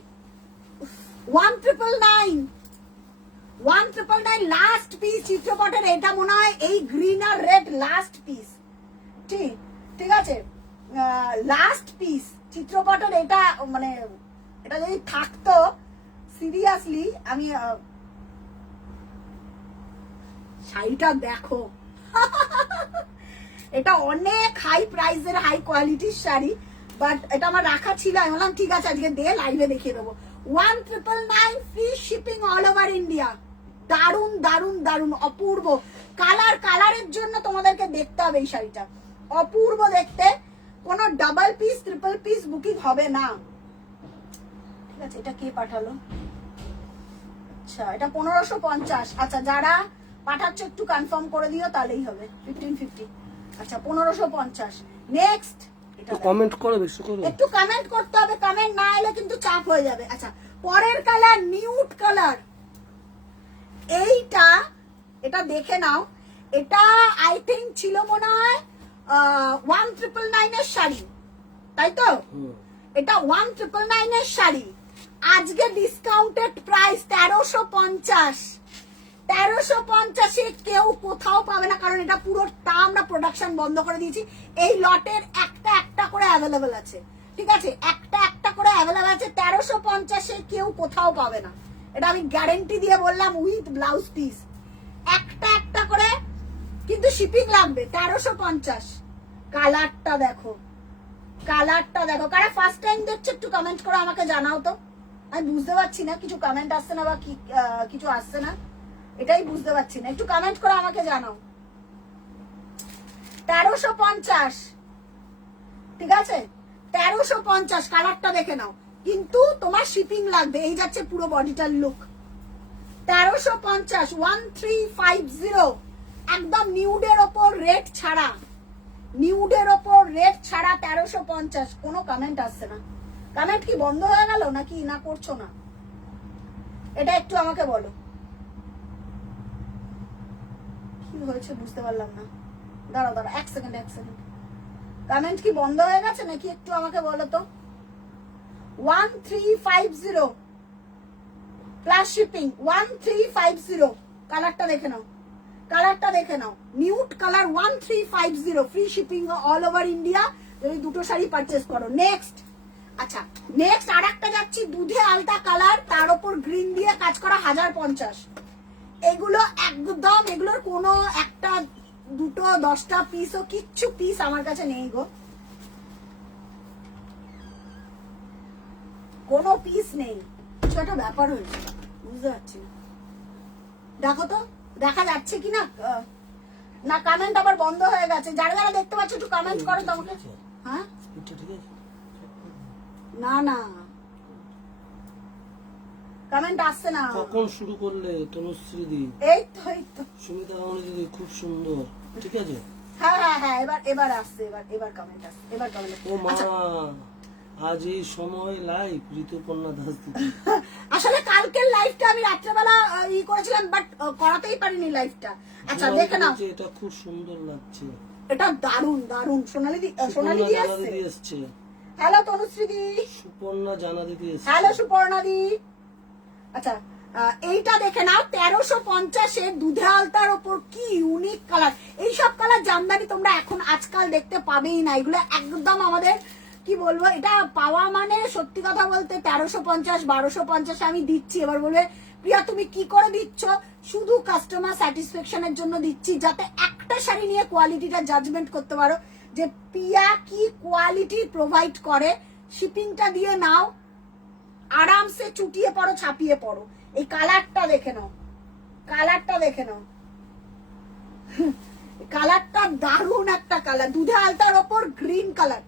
1,999 লাস্ট পিস চিত্রপটের, এটা মনে হয় এই গ্রিন আর রেড লাস্ট পিস, ঠিক আছে? লাস্ট পিস চিত্রপটের এটা, মানে এটা যদি থাকতো সিরিয়াসলি আমি শাড়িটা দেখো। এটা অনেক হাই প্রাইসের হাই কোয়ালিটির শাড়ি, বাট এটা আমার রাখা ছিল। আমি বললাম ঠিক আছে আজকে দে, লাইভে দেখিয়ে দেবো। 1999 free shipping all over India. দারুন দারুন দারুন, অপূর্ব কালার। কালারের জন্য তোমাদেরকে দেখতে হবে এই শাড়িটা, অপূর্ব দেখতে। কোনো double piece triple piece booking হবে না। ঠিক আছে, এটা কে পাঠালো? আচ্ছা, এটা 1550। আচ্ছা, যারা পাঠাচ্ছ একটু কনফার্ম করে দিও, তাহলেই হবে 1550। আচ্ছা, 1550। নেক্সট, এটা কমেন্ট করো, বেশি করো। একটু কমেন্ট করতে হবে, কমেন্ট না এলে কিন্তু চাপ হয়ে যাবে। আচ্ছা, পরের কালার নিউড কালার। এইটা, এটা দেখে নাও। এটা আই থিঙ্ক ছিল মনে হয় 1999 এর শাড়ি, তাই তো? এটা 1999 এর শাড়ি। আজকে ডিসকাউন্টেড প্রাইস 1350। 1350 কেউ কোথাও পাবে না, কারণ এটা পুরোটা আমরা প্রোডাকশন বন্ধ করে দিয়েছি। এই লটের একটা একটা করে অ্যাভেলেবেল আছে, ঠিক আছে? একটা একটা করে অ্যাভেলেবেল আছে। 1350 কেউ কোথাও পাবে না, এটা আমি গ্যারেন্টি দিয়ে বললাম, উইথ ব্লাউজ পিস। একটা একটা করে, কিন্তু শিপিং লাগবে। 1350। কালারটা দেখো, কালারটা দেখো। কারা ফার্স্ট টাইম দেখছো একটু কমেন্ট করে আমাকে জানাও তো। আমি বুঝতে পারছি না, কিছু কমেন্ট আসছে না বা কিছু আসছে না, এটাই বুঝতে পারছি না। একটু কমেন্ট করে আমাকে জানাও। 1350, ঠিক আছে? 1350। কালারটা দেখে নাও, কিন্তু তোমার শিপিং লাগবে। এই যাচ্ছে পুরো বডিটার লুক। 1350, 1350। একদম নিউডের ওপর রেড ছাড়া, নিউডের ওপর রেড ছাড়া 1350। কোনো কমেন্ট আসছে না। কমেন্ট কি বন্ধ হয়ে গেল নাকি না করছো না? এটা একটু আমাকে বলো, কি হয়েছে বুঝতে পারলাম না। দাঁড়াও দাঁড়াও, এক সেকেন্ড। কমেন্ট কি বন্ধ হয়ে গেছে নাকি একটু আমাকে বলো তো। 1350 প্লাস শিপিং। 1350। কালারটা দেখে নাও, কালারটা দেখে নাও। Nude colour 1350, free shipping all over India যদি দুটো শাড়ি পারচেস করো। নেক্সট, আচ্ছা নেক্সট আর একটা যাচ্ছি, দুধে আলতা কালার, তার উপর গ্রিন দিয়ে কাজ করা, 1050। এগুলো একদম, এগুলোর কোনো একটা দুটো 10টা পিসও কিচ্ছু পিস আমার কাছে নেই গো, কোনো পিস নেই। কিছু একটা ব্যাপার হয়েছে, বুঝতে পারছি না। দেখো তো, দেখা যাচ্ছে কি না? না, কমেন্ট আবার বন্ধ হয়ে গেছে। যারা যারা দেখতে পাচ্ছ একটু কমেন্ট করো তোমাকে। হ্যাঁ, না না, কমেন্ট আসছে না। কখন শুরু করলে তনুশ্রী দি? এই তো সুমিতা রামনি দিদি, খুব সুন্দর, ঠিক আছে? হ্যাঁ, এবার আসছে, এবার কমেন্ট আসছে, এবার কমেন্ট। ও মা, আজ এই সময় লাইভ ঋতুপর্ণা দাস দিদি। আসলে কালকের লাইভটা আমি রাত্রেবেলা করেছিলাম, বাট করাতেই পারিনি লাইভটা। আচ্ছা, দেখে নাও, এটা খুব সুন্দর লাগছে। এটা দারুন দারুন। সোনালি দি এসছে। হ্যালো তনুশ্রী দি। সুপর্ণা জানা দিদি এসছে। হ্যালো সুপর্ণা দি। আচ্ছা, এইটা দেখে নাও, 1350 দুধে আলতার ওপর। কি ইউনিক কালার! এইসব কালার জামদানি তোমরা এখন আজকাল দেখতে পাবেই না। এগুলো একদম আমাদের, কি বলবো, এটা পাওয়া মানে সত্যি কথা বলতে 1350 1250 আমি দিচ্ছি। এবার বলবে প্রিয়া তুমি কি করে দিচ্ছ? শুধু কাস্টমার স্যাটিসফ্যাকশনের জন্য দিচ্ছি, যাতে একটা শাড়ি নিয়ে কোয়ালিটিটা জাজমেন্ট করতে পারো যে প্রিয়া কি কোয়ালিটি প্রোভাইড করে। শিপিংটা দিয়ে নাও, আরামসে চুটিয়ে পড়ো, ছাপিয়ে পড়ো। এই কালারটা দেখে নাও, কালারটা দেখে নাও। কালারটা দারুণ একটা কালার, দুধে আলতার ওপর গ্রিন কালার,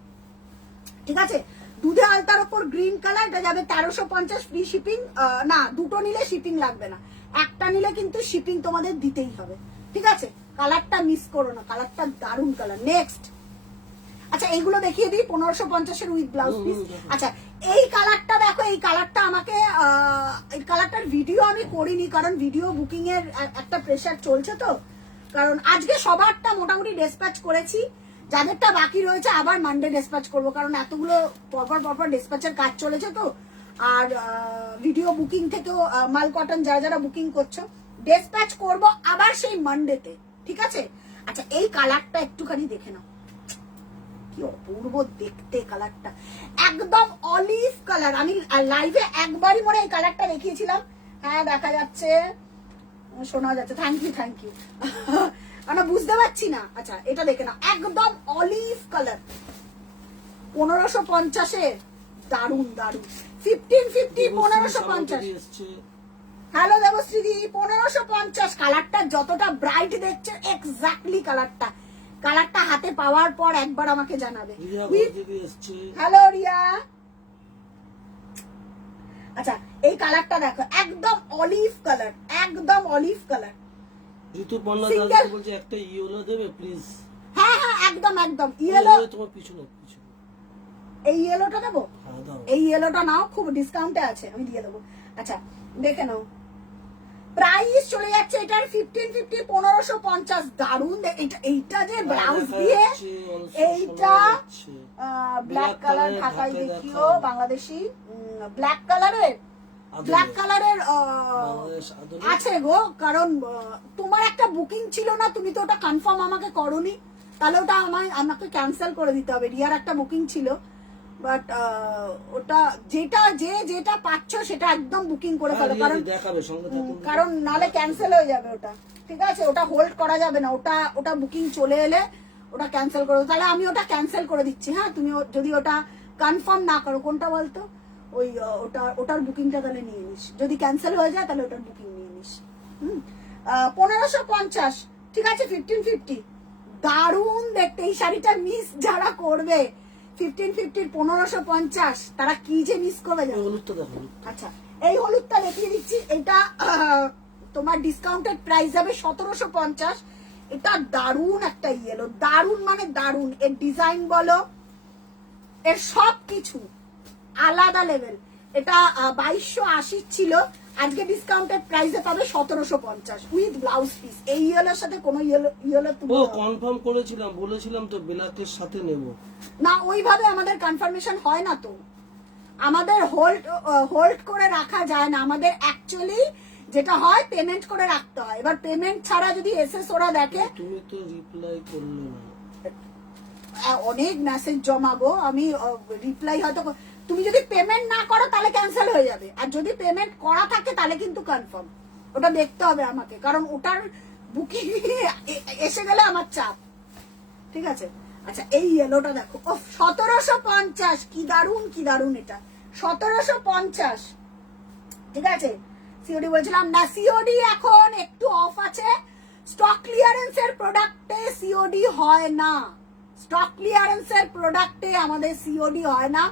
ঠিক আছে? দুধে আলতার ওপর গ্রিন কালার। এটা যাবে 1350, ফ্রি শিপিং। না, দুটো নিলে শিপিং লাগবে না, একটা নিলে কিন্তু শিপিং তোমাদের দিতেই হবে, ঠিক আছে? কালারটা মিস করো না, কালারটা দারুণ কালার। নেক্সট, আচ্ছা এইগুলো দেখিয়ে দিই, 1550 উইথ ব্লাউজ পিস। আচ্ছা, এই কালারটা দেখো, এই কালারটা আমাকে, এই কালারটার ভিডিও আমি করিনি, কারণ ভিডিও বুকিং এর একটা প্রেসার চলছে তো। কারণ আজকে সবারটা মোটামুটি ডেসপ্যাচ করেছি, যাদেরটা বাকি রয়েছে আবার মানডে ডেসপ্যাচ করবো, কারণ এতগুলো পরপর ডেসপ্যাচের কাজ চলেছে তো। আর ভিডিও বুকিং থেকেও মাল কটন যারা যারা বুকিং করছো, ডেসপ্যাচ করব আবার সেই মানডেতে, ঠিক আছে? আচ্ছা, এই কালারটা একটুখানি দেখে নাও, কি অপূর্ব দেখতে কালারটা, একদম অলিভ কালার। আমি লাইভে একবারই মনে এই কালারটা দেখিয়েছিলাম। হ্যাঁ, দেখা যাচ্ছে। শোনা যাচ্ছে, থ্যাংক ইউ আমরা বুঝতে পারছি না। আচ্ছা এটা দেখে না, একদম অলিভ কালার, 1550-এ, দারুন দারুন। 1550, 1550। এসছে হ্যালো দেবশ্রী, 1550। কালারটা যতটা ব্রাইট দেখছে এক্স্যাক্টলি কালারটা হাতে পাওয়ার পর একবার আমাকে জানাবে। রিয়া দিদি এসছে। হ্যালো রিয়া। আচ্ছা এই কালারটা দেখো, একদম অলিভ কালার। ঋতু পন্না Single- দাদা বলছে একটা ইয়েলো দেবে প্লিজ। হ্যাঁ একদম ইয়েলো। তোমার পিছনে এই ইয়েলোটা দেবো, হ্যাঁ দাও। এই ইয়েলোটা নাও, খুব ডিসকাউন্টে আছে, আমি দিয়ে দেবো। আচ্ছা দেখে নাও, প্রাইস চলে যাচ্ছে এটার 1550, 1550। দারুন। এইটা যে ব্লাউজ দিয়ে, এইটা ব্ল্যাক কালার, ঢাকাই দেখিও, বাংলাদেশি ব্ল্যাক কালারের আছে গো। কারণ তোমার একটা বুকিং ছিল না, তুমি তো ওটা কনফার্ম আমাকে করোনি, তাহলে ওটা আমাকে ক্যান্সেল করে দিতে হবে। রিয়ার একটা বুকিং ছিল, বাট ওটা যেটা পাচ্ছ সেটা একদম বুকিং করে ফেলো, কারণ নালে ক্যান্সেল হয়ে যাবে ওটা। ঠিক আছে, ওটা হোল্ড করা যাবে না, ওটা বুকিং চলে এলে ওটা ক্যান্সেল করে। তাহলে আমি ওটা ক্যান্সেল করে দিচ্ছি। হ্যাঁ, তুমি যদি ওটা কনফার্ম না করো, কোনটা বলতো, ওই ওটার বুকিংটা তাহলে নিয়ে নিস। যদি ক্যান্সেল হয়ে যায় তাহলে ওটার বুকিং নিয়ে নিস। 1550, ঠিক আছে। 1550 দারুন দেখতে। এই শাড়িটা মিস যারা করবে 1550, 1550, তারা কি যে মিস করবে জানো। আচ্ছা এই হলুদটা দেখিয়ে দিচ্ছি। এটা তোমার ডিসকাউন্টেড প্রাইস যাবে 1750। এটা দারুন একটা ইয়েলো, দারুন মানে দারুন। এর ডিজাইন বলো, এর সব কিছু আলাদা লেভেল। এটা 2280 ছিল, আজকে ডিসকাউন্টেড প্রাইসে পাবে 1750 উইথ ব্লাউজ পিস। এই ইয়েলোর সাথে কোনো ইয়েলো তুমি কনফার্ম করেছিলাম, বলেছিলাম তো ব্ল্যাকের সাথে নেব না, ওইভাবে আমাদের কনফার্মেশন হয় না তো, আমাদের হোল্ড করে রাখা যায় না। আমাদের অ্যাকচুয়ালি যেটা হয় পেমেন্ট করে রাখতে হয়। এবার পেমেন্ট ছাড়া যদি এসএস ওরা দেখে, তুমি তো রিপ্লাই করলে না। অনেক মেসেজ জমাবো আমি, রিপ্লাই হয়তো। তুমি যদি পেমেন্ট না করো তাহলে ক্যান্সেল হয়ে যাবে, আর যদি পেমেন্ট করা থাকে তাহলে কিন্তু কনফার্ম। ওটা দেখতে হবে আমাকে, কারণ ওটার বুকিং এসে গেলে আমার চাপ। ঠিক আছে। আচ্ছা এই ইয়েলোটা দেখো, 1750, কি দারুন এটা 1750। ঠিক আছে, সিওডি বলছিলাম না, সিওডি এখন একটু অফ আছে। স্টক ক্লিয়ারেন্স এর প্রোডাক্টে সিওডি হয় না, স্টক ক্লিয়ারেন্স এর প্রোডাক্টে আমাদের সিওডি হয় না।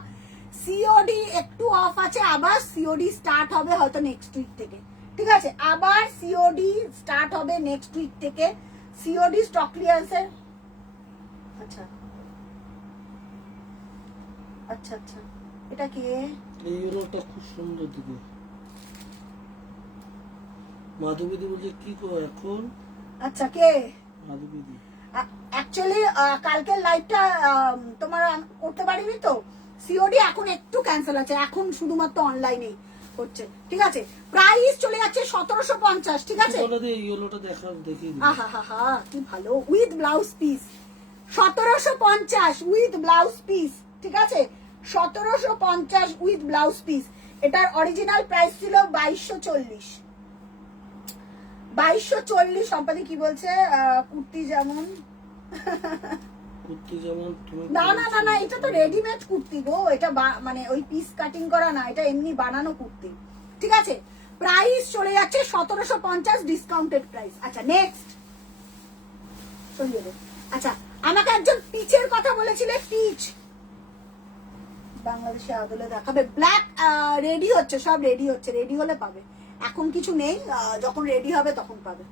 সিওডি একটু অফ আছে, আবার সিওডি স্টার্ট হবে হয়তো নেক্সট উইক থেকে। ঠিক আছে, আবার সিওডি স্টার্ট হবে নেক্সট উইক থেকে। সিওডি স্টক ক্লিয়ারেন্স এর। আচ্ছা আচ্ছা আচ্ছা, এটা কি? এই ইয়েলোটা খুব সুন্দর দিদি। মাধবীদি বলছে কি গো এখন। আচ্ছা কে মাধবীদি? অ্যাকচুয়ালি কালকের লাইভটা তোমার করতে পারিনি তো, সিওডি এখন একটু ক্যান্সেল আছে, এখন শুধুমাত্র অনলাইনেই হচ্ছে। ঠিক আছে, প্রাইস চলে যাচ্ছে 1750। ঠিক আছে, ইয়েলোটা দেখার দেখি। আহা কি ভালো, with blouse piece 1750 with blouse piece. ঠিক আছে, 1750 উইথ ব্লাউজ পিস। এটার অরিজিনাল প্রাইস ছিল 2240। 2240। সম্পাদি কি বলছে? কুর্তি যেমন না, এটা তো রেডিমেড কুর্তি গো, এটা মানে ওই পিস কাটিং করা না, এটা এমনি বানানো কুর্তি। ঠিক আছে, প্রাইস চলে যাচ্ছে 1750 ডিসকাউন্টেড প্রাইস। আচ্ছা নেক্সট আচ্ছা, আমাকে একজন পিচের কথা বলেছিলে, পিচ বাংলাদেশে আদলে দেখাবে। ব্ল্যাক রেডি হচ্ছে, সব রেডি হচ্ছে, রেডি হলে পাবে। এখন কিছু নেই, যখন রেডি হবে তখন পাবে।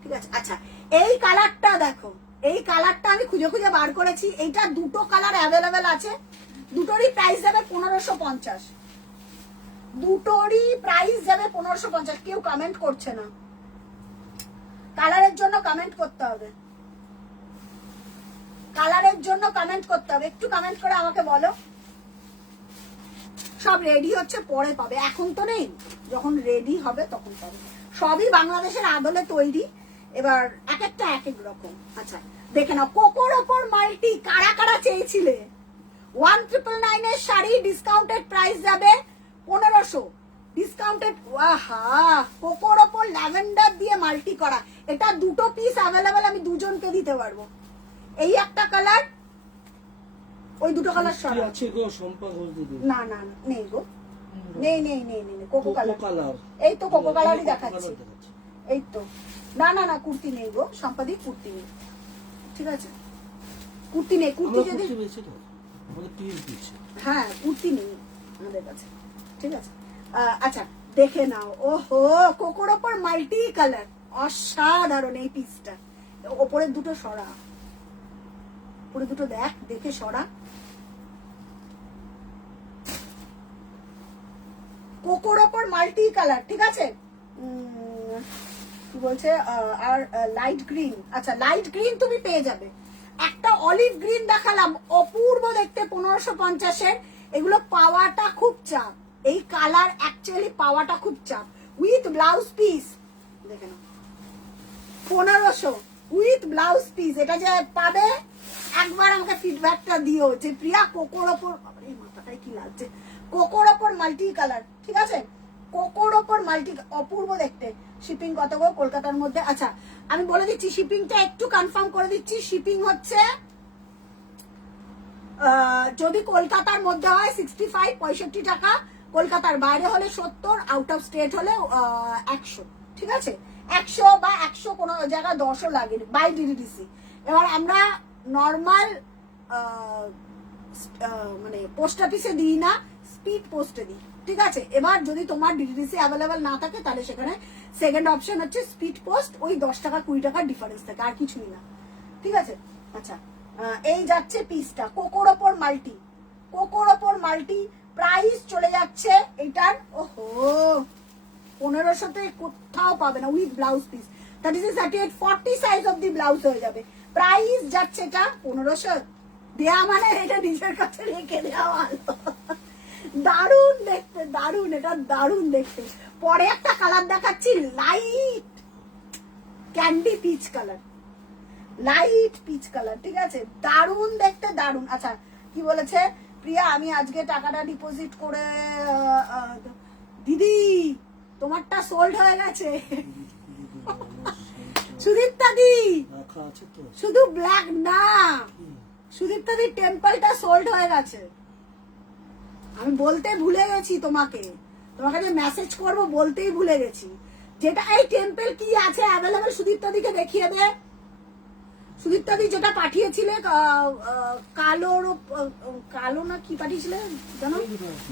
ঠিক আছে। আচ্ছা এই কালারটা দেখো, এই কালারটা আমি খুঁজে বার করেছি। এইটা দুটো কালার অ্যাভেলেবেল আছে, দুটোরই প্রাইস যাবে 1550। দুটোরই প্রাইস যাবে 1550। কেউ কমেন্ট করছে না, কালারের জন্য কমেন্ট করতে হবে, কালারের জন্য কমেন্ট করতে হবে। একটু কমেন্ট করে আমাকে বলো। সব রেডি হচ্ছে, পরে পাবে, এখন তো নেই, যখন রেডি হবে তখন পাবে। সবই বাংলাদেশের আদলে তৈরি, এবার এক একটা এক এক রকম। আচ্ছা দেখে নাও, কোকোর ওপর মাল্টি কারা কারা চেয়েছিলে। 1999 এর শাড়ি ডিসকাউন্টেড প্রাইস যাবে 1500। ডিসকাউন্টেড। আহা, কোকোর ওপর ল্যাভেন্ডার দিয়ে মাল্টি করা, এটা দুটো পিস অ্যাভেলেবেল, আমি দুজনকে দিতে পারবো। এই একটা কালার, ওই দুটো কালার কি সরা। আছে গো শম্পা ঘোষ দিদি? না না না, নেই গো, নেই নেই নেই নেই, কোকো কালার। কালার, এই তো কোকো কালারই কোকো দেখাচ্ছি, কালার দেখাচ্ছে। এই তো। না না না, কুর্তি নেই গো সম্পাদি, কুর্তি নেই, ঠিক আছে, কুর্তি নেই। কুর্তি আমরা যদি, কুর্তি পেয়েছি তো, আমাদের পিস দিচ্ছে। হ্যাঁ কুর্তি নেই আমাদের কাছে, ঠিক আছে। আচ্ছা দেখে নাও, ওহো কোকোর ওপর মাল্টি কালার, অসাধারণ এই পিসটা। ওপরের দুটো সরা, উপরে দুটো দেখ, দেখে সরা। কোকোর ওপর মাল্টি কালার, ঠিক আছে। কি বলছে, আর লাইট গ্রিন, আচ্ছা লাইট গ্রিন তুমি পেয়ে যাবে। একটা অলিভ গ্রিন দেখালাম, অপূর্ব দেখতে, 1550-এর। এগুলো পাওয়াটা খুব চাপ, এই কালার অ্যাকচুয়ালি পাওয়াটা খুব চাপ। উইথ ব্লাউজ পিস দেখে নাও, 1500 উইথ ব্লাউজ পিস। এটা যে পাবে, একবার আমাকে ফিডব্যাকটা দিও যে প্রিয়া কোকোর ওপর, এই মাথাটায় কি লাগছে, কোকোর ওপর মাল্টি কালার, ঠিক আছে, কোকোর ওপর মাল্টি, অপূর্ব দেখতে। শিপিং কত গো কলকাতার মধ্যে? আচ্ছা আমি বলে দিচ্ছি, শিপিংটা একটু কনফার্ম করে দিচ্ছি। শিপিং হচ্ছে যদি কলকাতার মধ্যে হয় 65 টাকা, কলকাতার বাইরে হলে 70, আউট অফ স্টেট হলে 100, ঠিক আছে। 100 বা 100 কোনো জায়গায় 10ও লাগে বাই ডিডিডিসি। এবার আমরা নর্মাল মানে পোস্ট অফিসে দিই না, স্পিড পোস্টে দিই, ঠিক আছে। এবার যদি তোমার ডিডিডিসি অ্যাভেলেবেল না থাকে, তাহলে সেখানে সেকেন্ড অপশন হচ্ছে স্পিড পোস্ট, ওই 10 টাকা 20 টাকার ডিফারেন্স থাকে, আর কিছুই না, ঠিক আছে। আচ্ছা এই যাচ্ছে পিসটা, কোকোর ওপর মাল্টি, কোকোর ওপর মাল্টি। প্রাইস চলে যাচ্ছে এটার, ওহো 1500-তে কোথাও পাবে না, with blouse piece. 36, 40 size of the blouse হয়ে যাবে। প্রাইস যাচ্ছে এটা 1500 দেয়া, মানে এটা নিজের কাছে রেখে দেওয়া ভালো। দারুণ দেখতে, দারুণ, এটা দারুণ দেখতে। পরে একটা কালার দেখাচ্ছি, light candy peach colour, light peach colour, ঠিক আছে, দারুণ দেখতে, দারুণ। আচ্ছা কি বলেছে প্রিয়া, আমি আজকে টাকাটা ডিপোজিট করে, দিদি তোমারটা সোল্ড হয়ে গেছে। সুদীপ্তা দি, রাখা আছে তো? শুধু ব্ল্যাক না, সুদীপ্তা দি টেম্পলটা সোল্ড হয়ে গেছে। আমি বলতে ভুলে গেছি তোমাকে, তোমাকে যে মেসেজ করবো বলতেই ভুলে গেছি। যেটা এই টেম্পল কি আছে অ্যাভেলেবল, সুদীপ্তা দিকে দেখিয়ে দে। সুদীপ্তা দি যেটা পাঠিয়েছিলে, কালোর, কালো না কি পাঠিয়েছিলে জানো,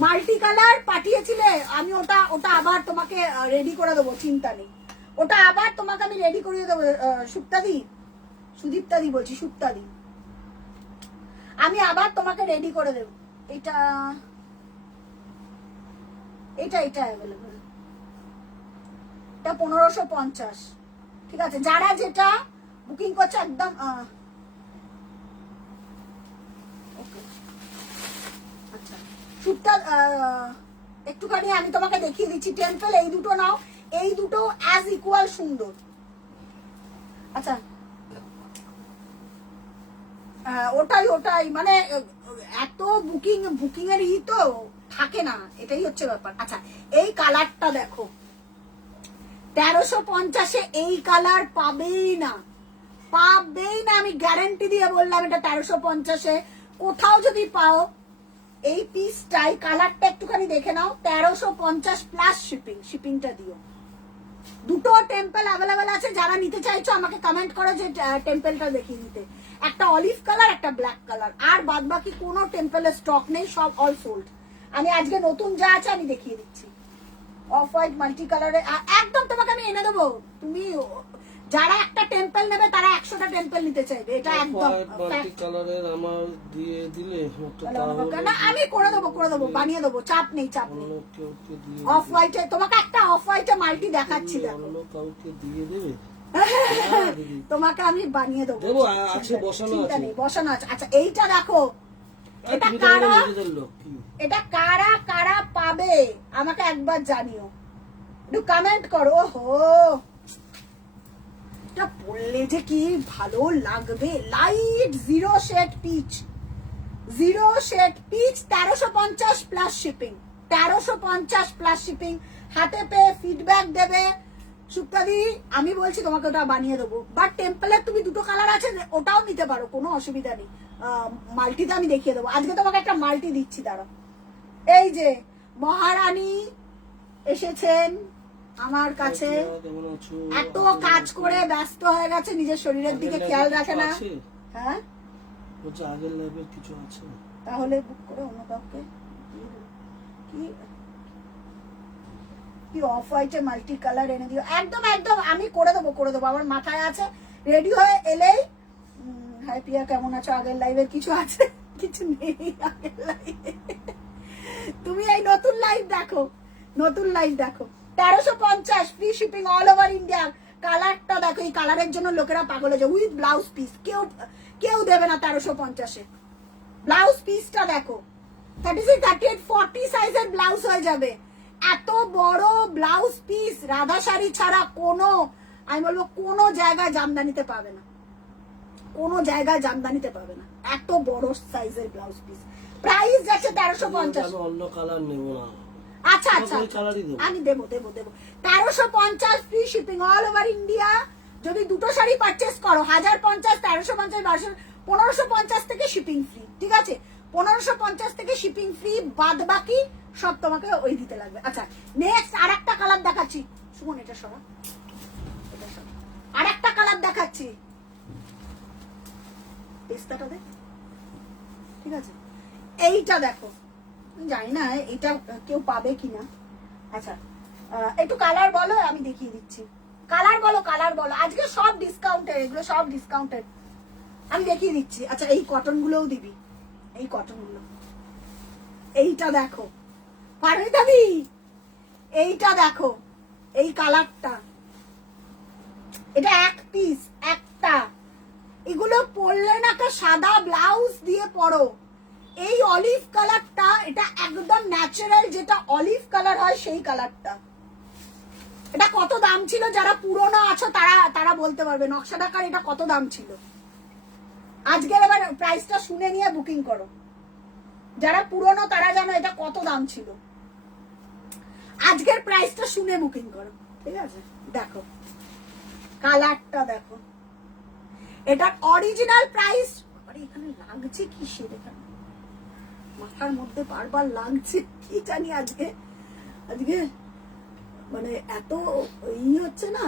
মাল্টি কালার পাঠিয়েছিলে। আমি ওটা আবার তোমাকে রেডি করে দেবো, চিন্তা নেই, ওটা আবার তোমাকে আমি রেডি করিয়ে দেবো। সুপ্তা দি, সুদীপ্তা দি বলছি, সুপ্তা দি, আমি আবার তোমাকে রেডি করে দেবো। এটা এটা এটা অ্যাভেলেবল, এটা 1550, ঠিক আছে। যারা যেটা বুকিং করছে একদম ওকে। আচ্ছা সুপ্তা, একটুখানি আমি তোমাকে দেখিয়ে দিচ্ছি। টেম্পল এই দুটো নাও, এই দুটো অ্যাজ ইকুয়াল সুন্দর। আচ্ছা ওটাই মানে এত বুকিং এর তো থাকে না, এটাই হচ্ছে ব্যাপার। আচ্ছা এই কালারটা দেখো, 1350-এ এই কালার পাবেই না, পাবেই না, আমি গ্যারান্টি দিয়ে বললাম। এটা 1350-এ কোথাও যদি পাও, এই পিসটাই কালারটা একটুখানি দেখে নাও, 1350 প্লাস শিপিং, শিপিংটা দিও। দুটো টেম্পল অ্যাভেলেবেল আছে, যারা নিতে চাইছো আমাকে কমেন্ট করো যে টেম্পলটা দেখিয়ে দিতে। একটা অলিভ কালার, একটা ব্ল্যাক কালার, আর বাদ বাকি কোনো টেম্পলের স্টক নেই, সব অল সোল্ড। আমি আজকে নতুন যা আছে আমি দেখিয়ে দিচ্ছি। অফ হোয়াইট মাল্টি কালারে একদম তোমাকে আমি এনে দেবো। তুমি যারা একটা টেম্পল নেবে তারা 100টা টেম্পল নিতে চাইবে, এটা একদম মাল্টি কালারের আমার দিয়ে দিলে হতো, তাহলে না আমি করে দেবো, বানিয়ে দেবো, চাপ নেই, চাপ নেই। অন্য কাউকে দিয়ে অফ হোয়াইটে তোমাকে একটা অফ হোয়াইটে মাল্টি দেখাচ্ছি, দেখো অন্য কাউকে দিয়ে দেবে, তোমাকে আমি বানিয়ে দেবো, দেবো, আছে বসানো চিন্তা আছে। নেই, বসানো আছে। আচ্ছা এইটা দেখো, এটা তুমি তো কারা, নিজেদের লোক, কি এটা কারা কারা পাবে আমাকে একবার জানিও, একটু কমেন্ট করো। ওহো এটা পরলে যে কি ভালো লাগবে, light zero shade peach, 1350 plus shipping, 1350 plus shipping. হাতে পেয়ে ফিডব্যাক দেবে সুপ্তাদি, আমি বলছি তোমাকে ওটা বানিয়ে দেবো। বাট টেম্পলের তুমি দুটো কালার আছে, ওটাও নিতে পারো, কোনো অসুবিধা নেই। মাল্টিতে আমি দেখিয়ে দেবো। আজকে তোমাকে একটা মাল্টি দিচ্ছি, দাঁড়াও। এই যে মহারানী এসেছেন আমার কাছে, কেমন আছো? এত কাজ করে ব্যস্ত হয়ে গেছে, নিজের শরীরের দিকে খেয়াল রাখে না। হ্যাঁ, বলছে আগের লাইভের কিছু আছে, তাহলে বুক করে অন্য কাউকে কি কি অফ হোয়াইটে মাল্টি কালার এনে দিও। একদম একদম আমি করে দেবো, আমার মাথায় আছে। রেডি হয়ে এলেই হাই প্রিয়া কেমন আছো, আগের লাইভের কিছু আছে? কিছু নেই আগের লাইভে। তুমি এই নতুন লাইভ দেখো, 1350 free shipping all over India. কালারটা দেখো, এই কালারের জন্য লোকেরা পাগল হয়ে যায়। উইথ ব্লাউজ পিস, কেউ দেবে না 1350-এ। ব্লাউজ পিসটা দেখো, 36, 38, 40 সাইজের ব্লাউজ হয়ে যাবে। এত বড় ব্লাউজ পিস রাধা শাড়ি ছাড়া কোনো, আমি বলবো কোনো জায়গায় জামদানিতে পাবে না, এত বড় সাইজের ব্লাউজ পিস। প্রাইস যাচ্ছে 1350। আমি অন্য কালার নেব না। আচ্ছা, ওই কালারই দেবো। আমি দেবো 1350 free shipping all over India. যদি দুটো শাড়ি পারচেস করো 1050, 1350, 1550 থেকে শিপিং ফ্রি। ঠিক আছে, 1550 থেকে শিপিং ফ্রি, বাদ বাকি সব তোমাকে ওই দিতে লাগবে। আচ্ছা, নেক্সট আরেকটা কালার দেখাচ্ছি। সুমন এটা সরা, আরেকটা কালার দেখাচ্ছি। পেস্তাটা দেখ, ঠিক আছে। এইটা দেখো, জানি না এটা কেউ পাবে কিনা। আচ্ছা, একটু কালার বলো, আমি দেখিয়ে দিচ্ছি। কালার বলো। আজকে সব ডিসকাউন্টেড, এগুলো সব ডিসকাউন্টেড, আমি দেখিয়ে দিচ্ছি। আচ্ছা, এই কটন গুলোও দিবি, এই কটন গুলো। এইটা দেখো পারমিতাদি, এইটা দেখো, এই কালারটা, এটা এক পিস একটা। এগুলো পরলে না সাদা ব্লাউজ দিয়ে পরো। এই অলিভ কালারটা, এটা একদম ন্যাচারাল, যেটা অলিভ কালার হয় সেই কালারটা। এটা কত দাম ছিল, যারা পুরনো আছো তারা বলতে পারবে নকশা ঢাকার এটা কত দাম ছিল। আজকের এবার প্রাইসটা শুনে নিয়ে বুকিং করো। যারা পুরনো তারা জানো এটা কত দাম ছিল। আজকের প্রাইসটা শুনে বুকিং করো, ঠিক আছে। দেখো কালারটা দেখো, এটার অরিজিনাল প্রাইস। আরে এখানে লাগছে কি, সেটা মাথার মধ্যে বারবার লাগছে, কি জানি আজকে মানে এত হচ্ছে না।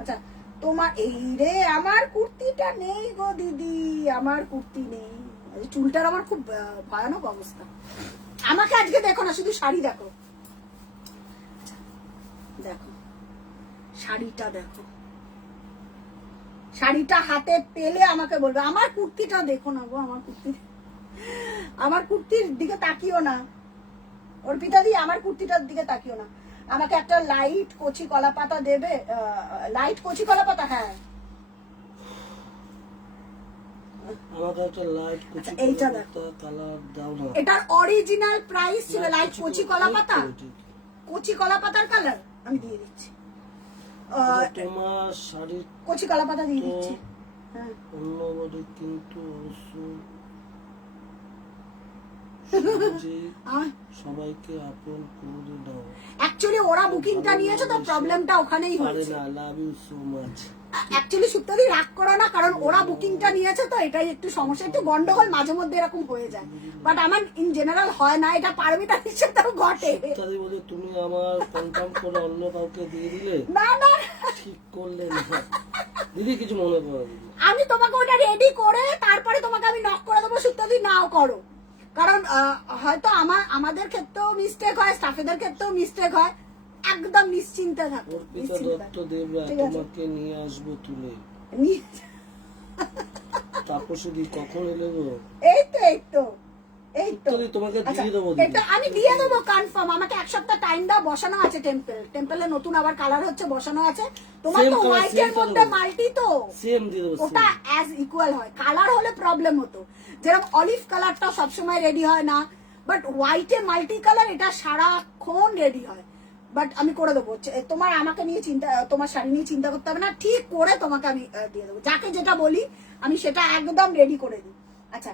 আচ্ছা, তোমার এই রে, আমার কুর্তিটা নেই গো দিদি, আমার কুর্তি নেই। চুলটার আমার খুব ভয়ানক অবস্থা। আমাকে আজকে দেখো না, শুধু শাড়ি দেখো। দেখো শাড়িটা দেখো, শাড়িটা হাতে পেলে আমাকে বলবে। আমার কুর্তিটা দেখো না গো, আমার কুর্তির দিকে তাকিও না অর্পিতা দি, আমার কুর্তিটার দিকে তাকিও না। আমাকে একটা লাইট কচি কলা পাতা দেবে, লাইট কচি কলা পাতা। হ্যাঁ, আমাকে একটা লাইট কুচি এইটা দেখো, কালার দাও না। এটার অরিজিনাল প্রাইস ছিল লাইট কচি কলা পাতা, কচি কলা পাতার কালার আমি দিয়ে দিচ্ছি। তোমার শাড়ির কচি কলা পাতা দিয়ে দিচ্ছি। হ্যাঁ, অন্য বডি কিন্তু সবাইকে আপন করে দাও। অ্যাকচুয়ালি ওরা বুকিংটা নিয়েছে তো প্রবলেমটা ওখানেই হয়েছে। I love you so much. Actually সুপ্তাদি রাগ করো না, কারণ ওরা বুকিংটা নিয়েছে তো, এটাই একটু সমস্যা, একটু গন্ডগোল মাঝে মধ্যে এরকম হয়ে যায়। বাট আমার ইন জেনারেল হয় না, এটা পারমিতার সাথেও ঘটে। সুপ্তাদি বলে তুমি আমার কনফার্ম করে অন্য কাউকে দিয়ে দিলে। না না, ঠিক করলে না দিদি, কিছু মনে করো। আমি তোমাকে ওটা রেডি করে তারপরে তোমাকে আমি নক করে দেবো, সুপ্তাদি নাও করো। কারণ হয়তো আমাদের ক্ষেত্রেও মিস্টেক হয়, স্টাফেদের ক্ষেত্রেও মিস্টেক হয়। একদম নিশ্চিন্তে থাকো। অর্পিতা দত্ত দেবরা তোমাকে নিয়ে আসবো তুলে। তাপসী দি কখন এলে গো? এই তো তোমাকে আচ্ছা, দিয়ে দেবো। এটা আমি দিয়ে দেবো কনফার্ম। আমাকে এক সপ্তাহ টাইম দাও, বসানো আছে টেম্পলে নতুন আবার কালার হচ্ছে, বসানো আছে। তোমার তো হোয়াইটের মধ্যে মাল্টি, তো সেম দিয়ে দেবো। ওটা অ্যাজ ইকুয়াল হয়। কালার হলে প্রবলেম হতো, যেরকম অলিভ কালারটা সবসময় রেডি হয় না, বাট হোয়াইটে মাল্টি কালার এটা সারাক্ষণ রেডি হয়। বাট আমি করে দেবো। তোমার আমাকে নিয়ে তোমার শাড়ি নিয়ে চিন্তা করতে হবে না, ঠিক করে তোমাকে আমি দিয়ে দেবো। যাকে যেটা বলি আমি সেটা একদম রেডি করে দিই। আচ্ছা,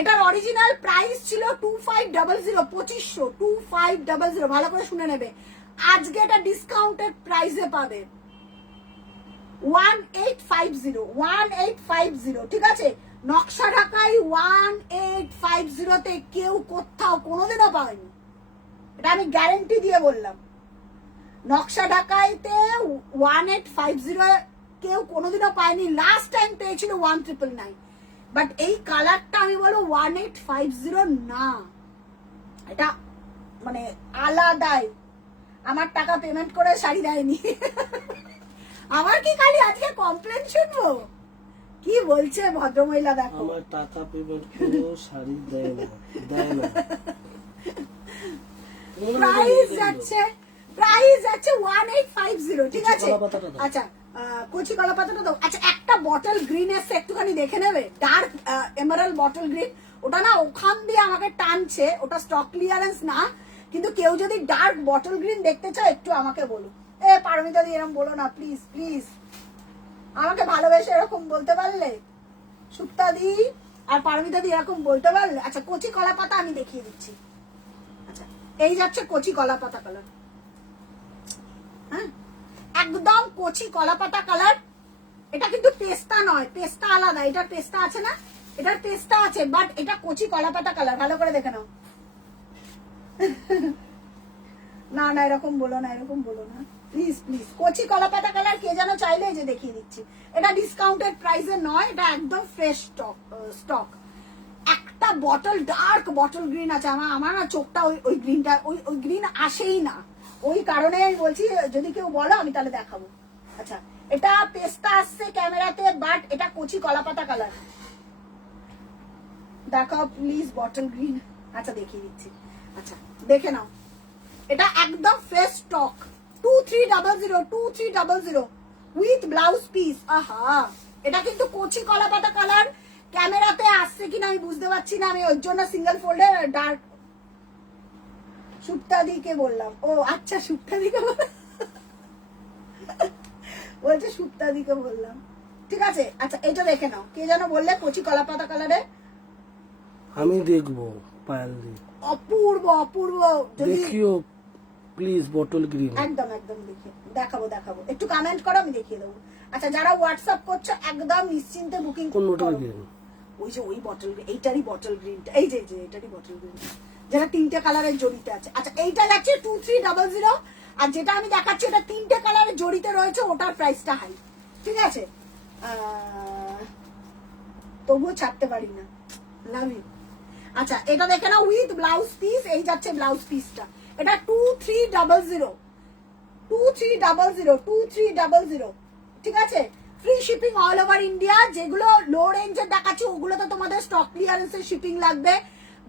এটার অরিজিনাল প্রাইস ছিল 2500, 2500 ভালো করে শুনে নেবে। আজকে এটা ডিসকাউন্টেড প্রাইসে পাবে 1850, ঠিক আছে? নকশা ঢাকাই 1850 তে কেউ কোথাও কোনোদিনও পায়নি, এটা আমি গ্যারেন্টি দিয়ে বললাম। নকশা ঢাকাইতে 1850 কেউ কোনোদিনও পায়নি, লাস্ট টাইম পেয়েছিল 1999। বাট এই কালারটা আমি বলবো 1850 না, এটা মানে আলাদাই। আমার টাকা পেমেন্ট করে শাড়ি দেয়নি। আমার কি খালি আজকে কমপ্লেন শুনবো? কি বলছে ভদ্রমহিলা দেখো। আমার টাকা পেমেন্ট করেও শাড়ি দেয় না। প্রাইস যাচ্ছে 1850, ঠিক আছে? আচ্ছা কচি কলা পাতাটা দাও। আচ্ছা একটা বটল গ্রিন এসছে, একটুখানি দেখে নেবে, ডার্ক এমারাল্ড বটল গ্রিন। ওটা না ওখান দিয়ে আমাকে টানছে, ওটা স্টক ক্লিয়ারেন্স না, কিন্তু কেউ যদি ডার্ক বটল গ্রিন দেখতে চাও একটু আমাকে বলো। পারমিতা দি এরকম বলো না প্লিজ প্লিজ, আমাকে ভালোবেসে এরকম বলতে পারলে, সুপ্তা দি আর পারমিতা দি এরকম বলতে পারলে। আচ্ছা কচি কলা পাতা আমি দেখিয়ে দিচ্ছি। আচ্ছা এই যাচ্ছে কচি কলা পাতা কালার, হ্যাঁ একদম কচি কলা পাতা কালার। এটা কিন্তু পেস্তা নয়, পেস্তা আলাদা, এটার পেস্তা আছে না, এটার পেস্তা আছে, বাট এটা কচি কলা পাতা কালার। ভালো করে দেখে নাও। না না এরকম বলো না, এরকম বলো না প্লিজ প্লিজ। কচি কলা পাতা কালার কে যেন চাইলে যে দেখিয়ে দিচ্ছি। এটা ডিসকাউন্টেড প্রাইসে নয়, এটা একদম ফ্রেশ স্টক। একটা বটল ডার্ক বটল গ্রিন আছে, আমার না চোখটা ওই গ্রিনটা ওই গ্রিন আসেই না, ওই কারণে আমি বলছি যদি কেউ বলো আমি তাহলে দেখাবো। আচ্ছা এটা পেস্তা আসছে ক্যামেরাতে, বাট এটা কচি কলা পাতা কালার। দেখাও প্লিজ বটল গ্রিন। আচ্ছা দেখিয়ে দিচ্ছি, আচ্ছা দেখে নাও। এটা একদম fresh stock, 2300 with blouse piece. আহা এটা কিন্তু কচি কলা পাতা কালার। ক্যামেরাতে আসছে কিনা আমি বুঝতে পারছি না, আমি ওর জন্য সিঙ্গেল ফোল্ডের ডার্ক। সুপ্তাদিকে বললাম, ও আচ্ছা সুপ্তাদিকে বলছে, সুপ্তাদিকে বললাম, ঠিক আছে। আচ্ছা এটা দেখে নাও, কে যেন বললে কচি কলা পাতা কালারে। আমি দেখবো পায়েল দি, অপূর্ব অপূর্ব। যদি দেখিও প্লিজ বটল গ্রিন। একদম একদম দেখাবো দেখাবো, একটু কমেন্ট করো আমি দেখিয়ে দেবো। আচ্ছা যারা হোয়াটসঅ্যাপ করছো একদম নিশ্চিন্তে বুকিং কোন বটল করো। গ্রিন? ওই যে ওই বটল, এইটারই বটল গ্রিনটা, এই যে এটারই বটল গ্রিন, যেটা 3টে কালারের জড়িতে আছে। আচ্ছা এইটা যাচ্ছে 2300, আর যেটা আমি দেখাচ্ছি এটা 3টে কালারের জড়িতে রয়েছে, ওটার প্রাইসটা হাই, ঠিক আছে? তবুও ছাড়তে পারি না, লাভ ইউ। আচ্ছা এটা দেখে নাও উইথ ব্লাউজ পিস, এই যাচ্ছে ব্লাউজ পিসটা। এটা 2300, ঠিক আছে? Free shipping all over India. যেগুলো লো রেঞ্জের দেখাচ্ছি ওগুলো তো তোমাদের স্টক ক্লিয়ারেন্সের শিপিং লাগবে,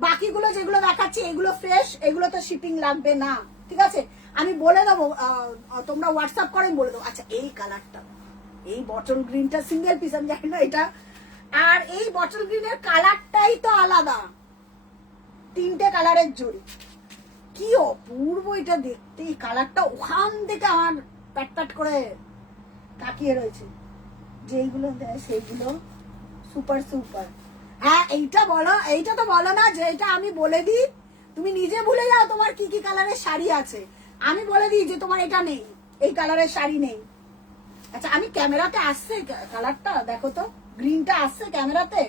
বাকিগুলো যেগুলো দেখাচ্ছি এগুলো ফ্রেশ, এগুলো তো শিপিং লাগবে না, ঠিক আছে? আমি বলে দেবো, তোমরা হোয়াটসঅ্যাপ করে বলে দেবো। আচ্ছা এই কালারটা, এই বটল গ্রিনটা সিঙ্গেল পিস, আমি জানি না এটা, আর এই বটল গ্রিনের কালারটাই তো আলাদা, 3টে কালারের জড়ি। কি অপূর্ব এটা দেখতে, এই কালারটা ওখান থেকে আমার প্যাট প্যাট করে তাকিয়ে রয়েছে। যেইগুলো দেয় সেইগুলো সুপার সুপার। হ্যাঁ এইটা বলো, এইটা তো বলো না যে এটা আমি বলে দিই, তুমি নিজে ভুলে যাও তোমার কি কি কালারের শাড়ি আছে, আমি বলে দিই যে তোমার এটা নেই, এই কালারের শাড়ি নেই। আচ্ছা আমি ক্যামেরাতে আসছে কালারটা দেখো তো, গ্রিনটা আসছে ক্যামেরাতে,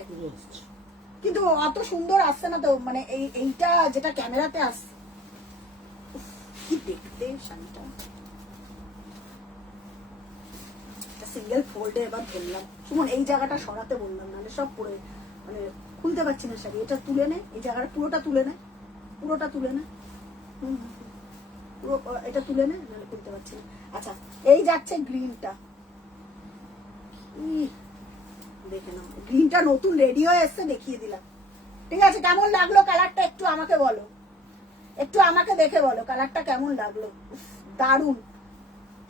কিন্তু অত সুন্দর আসছে না তো, মানে এইটা যেটা ক্যামেরাতে আসছে। কি দেখতে শাড়িটা, সিঙ্গেল ফোল্ডে এবার ধরলাম। সুমন এই জায়গাটা সরাতে বললাম, নাহলে সব পরে মানে খুলতে পারছি না শাড়ি। এটা তুলে নে, এই জায়গাটা পুরোটা তুলে নে, পুরোটা তুলে নে, পুরো এটা তুলে নে, নাহলে খুলতে পারছি না। আচ্ছা এই যাচ্ছে গ্রিনটা, দেখে নাও গ্রিনটা নতুন রেডি হয়ে এসছে, দেখিয়ে দিলাম, ঠিক আছে? কেমন লাগলো কালারটা একটু আমাকে বলো, একটু আমাকে দেখে বলো কালারটা কেমন লাগলো। দারুন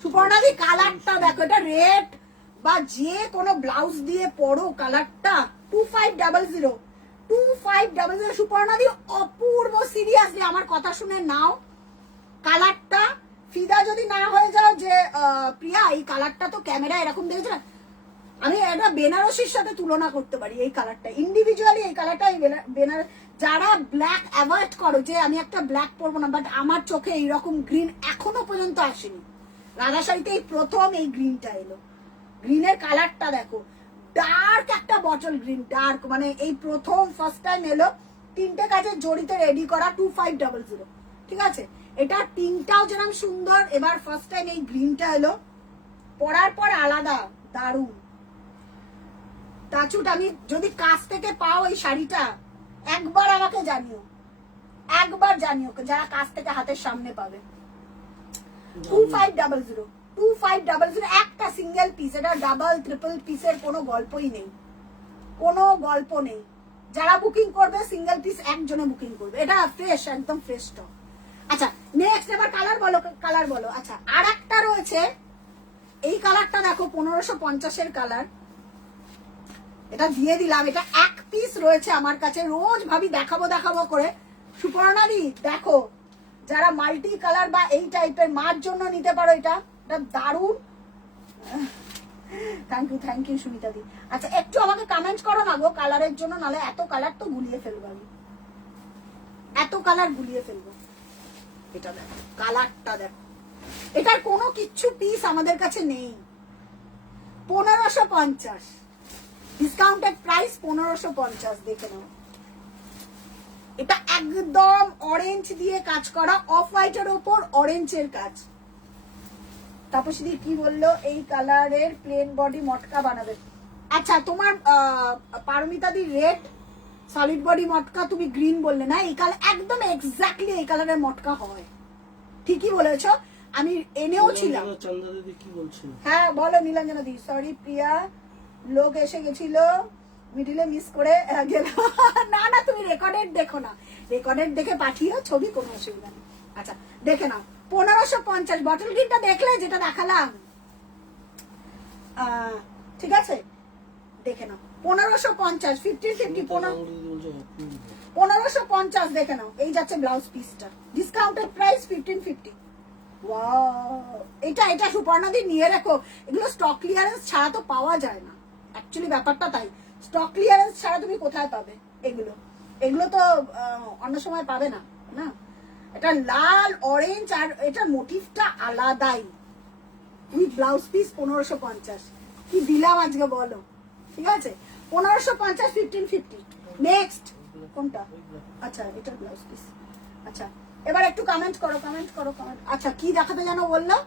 সুপর্ণাদি, কালারটা দেখো, এটা রেড বা যে কোনো ব্লাউজ দিয়ে পরো কালারটা। 2500 সুপর্ণাদি, অপূর্ব। সিরিয়াসলি আমার কথা শুনে নাও কালারটা, ফিদা যদি না হয়ে যাও যে প্রিয়া এই কালারটা তো ক্যামেরা এরকম দেখেছো না, আমি এটা বেনারসির সাথে তুলনা করতে পারি এই কালারটা, ইন্ডিভিজুয়ালি এই কালারটা যারা ব্ল্যাক অ্যাভয়েড করো যে আমি একটা ব্ল্যাক পরবো না, বাট আমার চোখে এইরকম গ্রিন এখনো পর্যন্ত আসেনি। রাধা শাড়িতে এই প্রথম এই গ্রিনটা এলো। গ্রিনের কালারটা দেখো, ডার্ক একটা বটল গ্রিন, ডার্ক মানে এই প্রথম ফার্স্ট টাইম এলো। 3টে কাজের জড়িতে রেডি করা 2500, ঠিক আছে। এটা পিঙ্কটাও যেরকম সুন্দর, এবার ফার্স্ট টাইম এই গ্রিনটা এলো, পরার পর আলাদা দারুণ। তাছুট আমি যদি কাছ থেকে পাও এই শাড়িটা একবার আমাকে জানিও, একবার জানিও যারা কাছ থেকে হাতের সামনে পাবে। 2500 একটা সিঙ্গেল পিস, এটা ডাবল ট্রিপল পিসের কোনো গল্পই নেই, কোনো গল্প নেই। যারা বুকিং করবে সিঙ্গেল পিস একজনে বুকিং করবে, এটা ফ্রেশ, একদম ফ্রেশ স্টক। আচ্ছা নেক্সট এবার কালার বলো, কালার বলো। আচ্ছা আর একটা রয়েছে, এই কালারটা দেখো 1550-এর কালার, এটা দিয়ে দিলাম। এটা এক পিস রয়েছে আমার কাছে, রোজ ভাবি দেখাবো দেখাবো করে। সুপর্ণাদি দেখো, যারা মাল্টি কালার বা এই টাইপের মার জন্য নিতে পারো, এটা দারুণ। থ্যাংক ইউ সুমিতা দি। আচ্ছা একটু আমাকে কমেন্ট করো না গো কালারের জন্য, নাহলে এত কালার তো গুলিয়ে ফেলবো আমি, এত কালার গুলিয়ে ফেলবো। এটা দেখো, কালারটা দেখো, এটার কোনো কিচ্ছু পিস আমাদের কাছে নেই। 1550 ডিসকাউন্টেড প্রাইস, 1550, দেখে নাও। এটা একদম অরেঞ্জ দিয়ে কাজ করা, অফ হোয়াইটের ওপর অরেঞ্জের কাজ। তাপসী কি বললো, এই কালারের প্লেন বডি মটকা বানাবে। আচ্ছা তোমার পারমিতা দি রেড সলিড বডি মটকা, তুমি গ্রিন বললে না, এই কালার একদম এক্স্যাক্টলি এই কালারের মটকা হয়, ঠিকই বলেছো। আমি এনেও ছিলাম। চন্দ্রা দিদি কি বলছিল? হ্যাঁ বলো নীলাঞ্জনা দি। সরি প্রিয়া, লোক এসে গেছিল মিডিলে মিস করে গেল। না না তুমি রেকর্ডেড দেখো না, রেকর্ডেড দেখে পাঠিও ছবি, কোনো অসুবিধা নেই। আচ্ছা দেখে নাও 1550 বটল গ্রিনটা দেখলে যেটা দেখালাম, ঠিক আছে দেখে নাও 1550 1550 দেখে নাও। এই যাচ্ছে ব্লাউজ পিসটা, ডিসকাউন্টেড প্রাইস 1550। ওয়াও, এটা সুপর্ণাদি নিয়ে রেখো, এগুলো স্টক ক্লিয়ারেন্স ছাড়া তো পাওয়া যায় না, অ্যাকচুয়ালি ব্যাপারটা তাই। স্টক ক্লিয়ারেন্স ছাড়া তুমি কোথায় পাবে এগুলো তো অন্য সময় পাবে না, না। এটা লাল অরেঞ্জ আর এটার মোটিভটা আলাদাই। উইথ ব্লাউজ পিস 1550, কি দিলাম আজকে বলো, ঠিক আছে। 1550 1550। নেক্সট কোনটা? আচ্ছা এটার ব্লাউজ পিস। আচ্ছা এবার একটু কমেন্ট করো। আচ্ছা কি দেখাতে জানো বললো,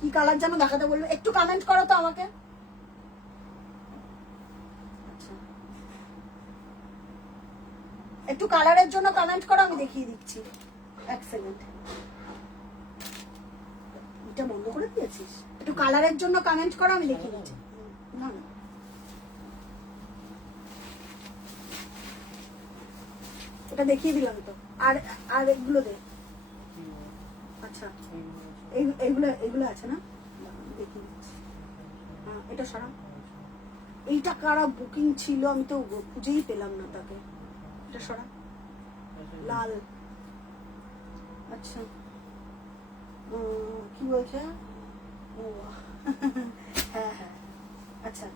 কি কালার জানো দেখাতে বললো, একটু কমেন্ট করো তো আমাকে। একটু কালারের জন্য কমেন্ট করো, আমি দেখিয়ে দিচ্ছি। এক সেকেন্ড, এটা বন্ধ করে দিয়েছিস? একটু কালারের জন্য কমেন্ট করো, আমি দেখিয়ে দিচ্ছি। না না এটা দেখিয়ে দিলাম তো। আর এগুলো দে। আচ্ছা এগুলো আছে না, দেখিয়ে দিচ্ছি। হ্যাঁ এটা সারা, এইটা কারা বুকিং ছিল আমি তো খুঁজেই পেলাম না তাকে। এটা সরা, লাল। আচ্ছা কি বলছে, ও হ্যাঁ হ্যাঁ আচ্ছা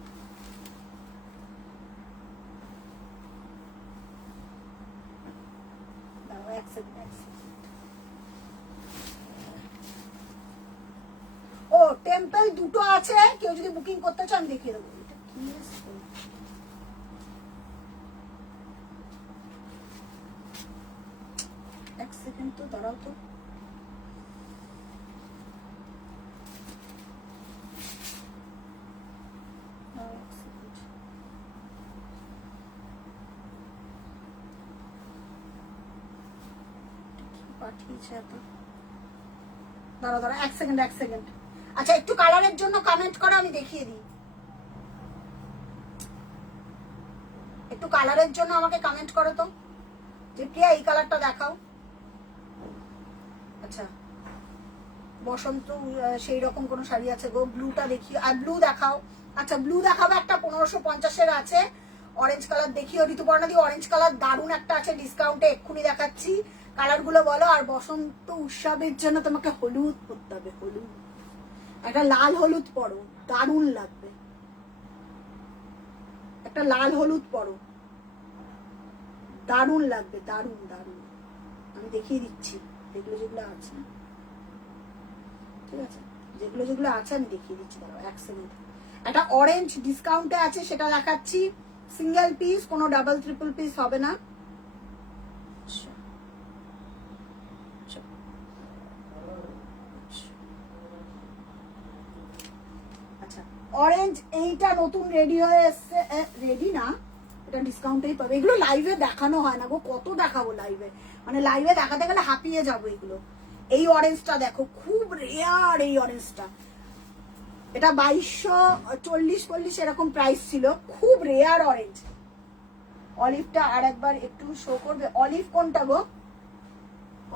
ও টেম্পল দুটো আছে, কেউ যদি বুকিং করতে চাও আমি দেখিয়ে দেবো। এটা কি এক সেকেন্ড তো দাঁড়াও তো। পাঠিয়েছে এত, দাঁড়াও এক সেকেন্ড। আচ্ছা একটু কালারের জন্য কমেন্ট করো, আমি দেখিয়ে দিই। একটু কালারের জন্য আমাকে কমেন্ট করো তো, যে প্রিয়া এই কালারটা দেখাও। আচ্ছা বসন্ত সেই রকম কোন শাড়ি আছে গো, ব্লুটা দেখি, আর ব্লু দেখাও। আচ্ছা ব্লু দেখাবো একটা 1550-এর আছে, অরেঞ্জ কালার দেখিও। ঋতুপর্ণা দি অরেঞ্জ কালার দারুণ একটা আছে ডিসকাউন্টে, এক্ষুনি দেখাচ্ছি। কালার গুলো বলো। আর বসন্ত উৎসবের জন্য তোমাকে হলুদ পরতে হবে, হলুদ একটা লাল হলুদ পরো, দারুণ লাগবে। একটা লাল হলুদ পরো, দারুণ লাগবে, দারুণ দারুণ। আমি দেখিয়ে দিচ্ছি যেগুলো যেগুলো আছে, ঠিক আছে, যেগুলো যেগুলো আছে আমি দেখিয়ে দিচ্ছি, দাঁড়াও 1 সেকেন্ড। একটা অরেঞ্জ ডিসকাউন্টে আছে, সেটা দেখাচ্ছি। সিঙ্গেল পিস, কোনো ডাবল ট্রিপল পিস হবে না। আচ্ছা, অরেঞ্জ এইটা নতুন রেডি হয়ে এসছে, রেডি না, এটা ডিসকাউন্টেই পাবে। এগুলো লাইভে দেখানো হয় না গো, কত দেখাবো লাইভে, মানে লাইভে দেখাতে গেলে হাঁপিয়ে যাবো এগুলো। এই অরেঞ্জটা দেখো, খুব রেয়ার এই অরেঞ্জটা। এটা 2240 এরকম প্রাইস ছিল, খুব রেয়ার অরেঞ্জ। অলিভটা আর একবার একটু শো করবে। অলিভ কোনটা গো?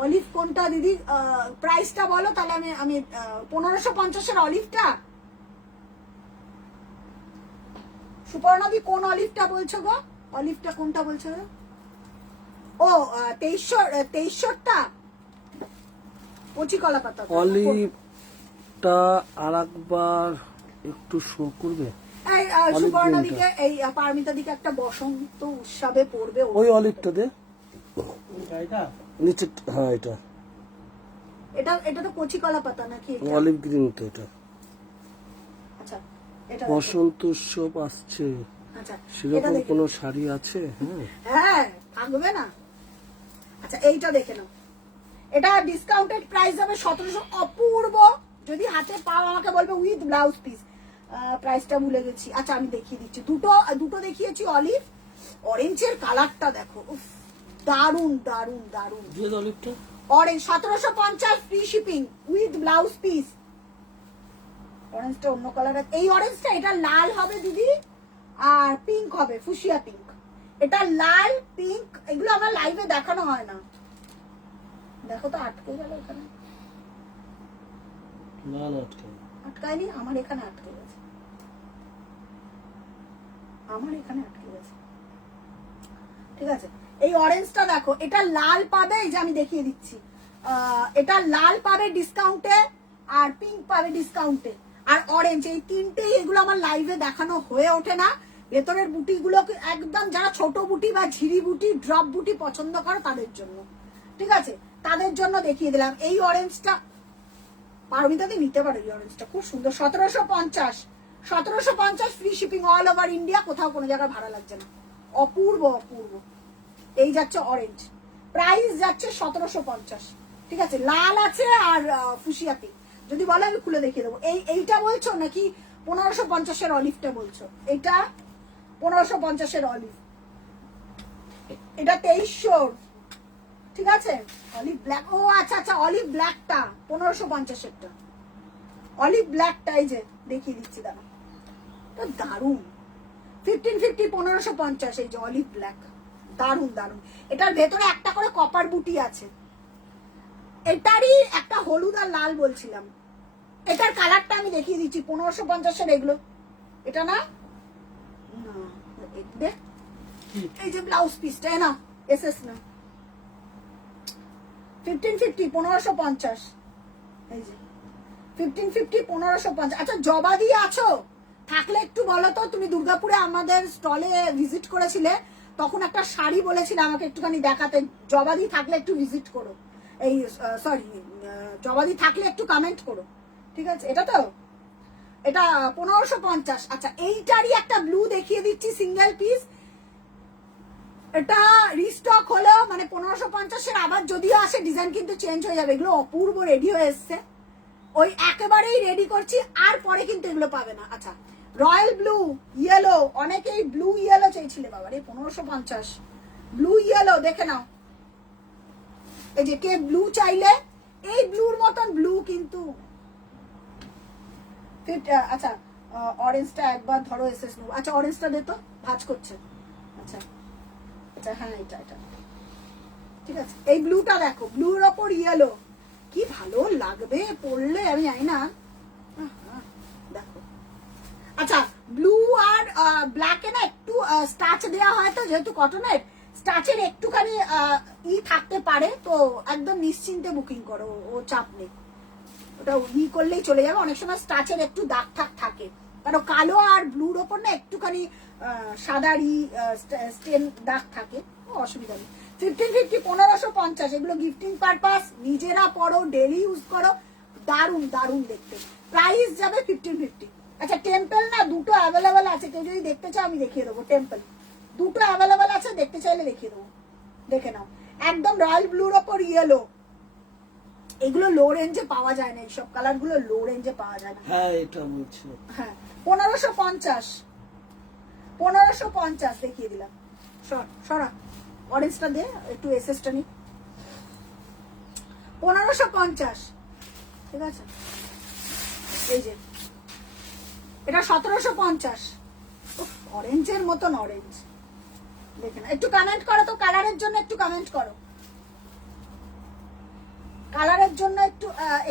অলিভ কোনটা দিদি? প্রাইসটা বলো তাহলে আমি 1550-এর অলিভটা। সুপর্ণাদি কোন অলিভটা বলছো গো? অলিভটা কোনটা বলছো গো? ও 2300টা কচি কলা পাতা। অলিভটা আরেকবার একটু শো করবে। এই সুপর্ণাদিকে, এই পারমিতা দিকে একটা বসন্ত উৎসবে পড়বে। ওই অলিভটা দে এটা নিচে, হ্যাঁ এটা এটা তো কচি কলা পাতা নাকি? অলিভ গ্রিন তো এটা। আচ্ছা, এটা বসন্ত উৎসব আসছে, আচ্ছা এটা সেরকম দেখে কোনো শাড়ি আছে? হ্যাঁ হ্যাঁ, থাকবে না। আচ্ছা, এইটা দেখে নাও, এটা ডিসকাউন্টেড প্রাইস হবে 1700। অপূর্ব, যদি হাতে পাও আমাকে বলবে উইথ ব্লাউজ পিস। প্রাইসটা ভুলে গেছি। আচ্ছা, আমি দেখিয়ে দিচ্ছি। দুটো দেখিয়েছি অলিভ। অরেঞ্জের কালারটা দেখো, উফ, দারুন দারুন দারুন। দিয়ে দাও অলিভটা। Orange 1750, free shipping with blouse piece. অরেঞ্জটা অন্য কালার। এই অরেঞ্জটা, এটা লাল হবে দিদি, আর পিঙ্ক হবে, ফুসিয়া পিঙ্ক। এটা লাল পিঙ্ক, এগুলো আমার লাইভে দেখানো হয় না। দেখো তো আটকে গেল এখানে। না না আটকে আটকায়নি, আমার এখানে আটকে গেছে, আমার এখানে আটকে গেছে। ঠিক আছে, এই অরেঞ্জটা দেখো, এটা লাল পাবে, এই যে আমি দেখিয়ে দিচ্ছি। এটা লাল পাবে ডিসকাউন্টে, আর পিঙ্ক পাবে ডিসকাউন্টে, আর অরেঞ্জ। এই তিনটেই, এগুলো আমার লাইভে দেখানো হয়ে ওঠে না। ভেতরের বুটিগুলো একদম, যারা ছোট বুটি বা ঝিরি বুটি, ড্রপ বুটি পছন্দ করে তাদের জন্য, ঠিক আছে, তাদের জন্য দেখিয়ে দিলাম। এই অরেঞ্জটা পারমিতাদি নিতে পারো, এই অরেঞ্জটা খুব সুন্দর। 1750 free shipping all over India, কোথাও কোনো জায়গায় ভাড়া লাগছে না। অপূর্ব অপূর্ব। এই যাচ্ছে অরেঞ্জ, প্রাইস যাচ্ছে 1750। ঠিক আছে, লাল আছে আর ফুসিয়া পিঙ্ক। যদি বলো আমি খুলে দেখিয়ে দেবো। এইটা বলছো নাকি 1550-এর অলিভটা বলছো? এটা 1550-এর অলিভ, এটা 2300। ঠিক আছে, অলিভ ব্ল্যাক। ও আচ্ছা আচ্ছা, অলিভ ব্ল্যাকটা 1550-এরটা, অলিভ ব্ল্যাকটা এই যে দেখিয়ে দিচ্ছি, দাঁড়া, তো দারুন। 1550, 1550, এই যে অলিভ ব্ল্যাক, দারুন দারুন। এটার ভেতরে একটা করে কপার বুটি আছে। এটারই একটা হলুদ আর লাল বলছিলাম, এটার কালারটা আমি দেখিয়ে দিচ্ছি। 1550-এর এগুলো, এটা না, দেখ এই যে ব্লাউজ পিসটা, না এসএস না, 1550, 1550, এই যে 1550, 1550। আচ্ছা, জবাদি আছো? থাকলে একটু বলো তো। তুমি দুর্গাপুরে আমাদের স্টলে ভিজিট করেছিলে, তখন একটা শাড়ি বলেছিলে আমাকে একটুখানি দেখাতে। জবাদি থাকলে একটু ভিজিট করো, এই সরি, জবাদি থাকলে একটু কমেন্ট করো, ঠিক আছে। এটা তো, এটা 1550। আচ্ছা, এইটারই একটা ব্লু দেখিয়ে দিচ্ছি, সিঙ্গেল পিস। এটা রিস্টক হলো, মানে 1550-এর আবার যদিও আসে, ডিজাইন কিন্তু চেঞ্জ হয়ে যাবে। এগুলো অপূর্ব রেডি হয়ে এসছে, ওই একেবারেই রেডি করছি, আর পরে কিন্তু এগুলো পাবে না। আচ্ছা, রয়্যাল ব্লু, ইয়েলো, অনেকেই ব্লু ইয়েলো চাইছিলে বাবা রে। 1550 ব্লু ইয়েলো, দেখে নাও। এই যে কে ব্লু চাইলে, এই ব্লুর মতন ব্লু কিন্তু। আচ্ছা, অরেঞ্জটা একবার ধরো, এসএস নেবো। আচ্ছা, অরেঞ্জটা দে তো, ভাঁজ করছে। আচ্ছা আচ্ছা, হ্যাঁ এটা এটা ঠিক আছে। এই ব্লুটা দেখো, ব্লুর ওপর ইয়েলো, কি ভালো লাগবে পরলে, আমি জানি না, দেখো। আচ্ছা, ব্লু আর ব্ল্যাকে না একটু স্টাচ দেওয়া হয়, তো যেহেতু কটনের, স্টাচের একটুখানি থাকতে পারে, তো একদম নিশ্চিন্তে বুকিং করো, ও চাপ নেই। ওটা করলেই চলে যাবে। অনেক সময় স্টাচের একটু দাগ ঠাক থাকে, কারণ কালো আর ব্লুর ওপর না একটুখানি সাদার স্টেন দাগ থাকে, অসুবিধা নেই। 1550 1550, এগুলো গিফটিং পারপাস, নিজেরা পরো, ডেলি ইউজ করো, দারুন দারুন দেখতে। প্রাইস যাবে 1550। আচ্ছা টেম্পল না দুটো অ্যাভেলেবেল আছে, কেউ যদি দেখতে চাও আমি দেখিয়ে দেবো। টেম্পল দুটো অ্যাভেলেবেল আছে, দেখতে চাইলে দেখিয়ে দেবো, দেখে নাও। একদম রয়্যাল ব্লুর ওপর ইয়েলো, এগুলো লো রেঞ্জে পাওয়া যায় না, এইসব কালার গুলো লো রেঞ্জে পাওয়া যায় না। হ্যাঁ এটা বলছি। হ্যাঁ 1550 1550 দেখিয়ে দিলাম। সরা অরেঞ্জটা দে একটু, এসএসটা নি। 1550, ঠিক আছে। এই যে এটা 1750, অরেঞ্জের মতন অরেঞ্জ, দেখে না। একটু কমেন্ট করো তো কালারের জন্য, একটু কমেন্ট করো কালারের জন্য,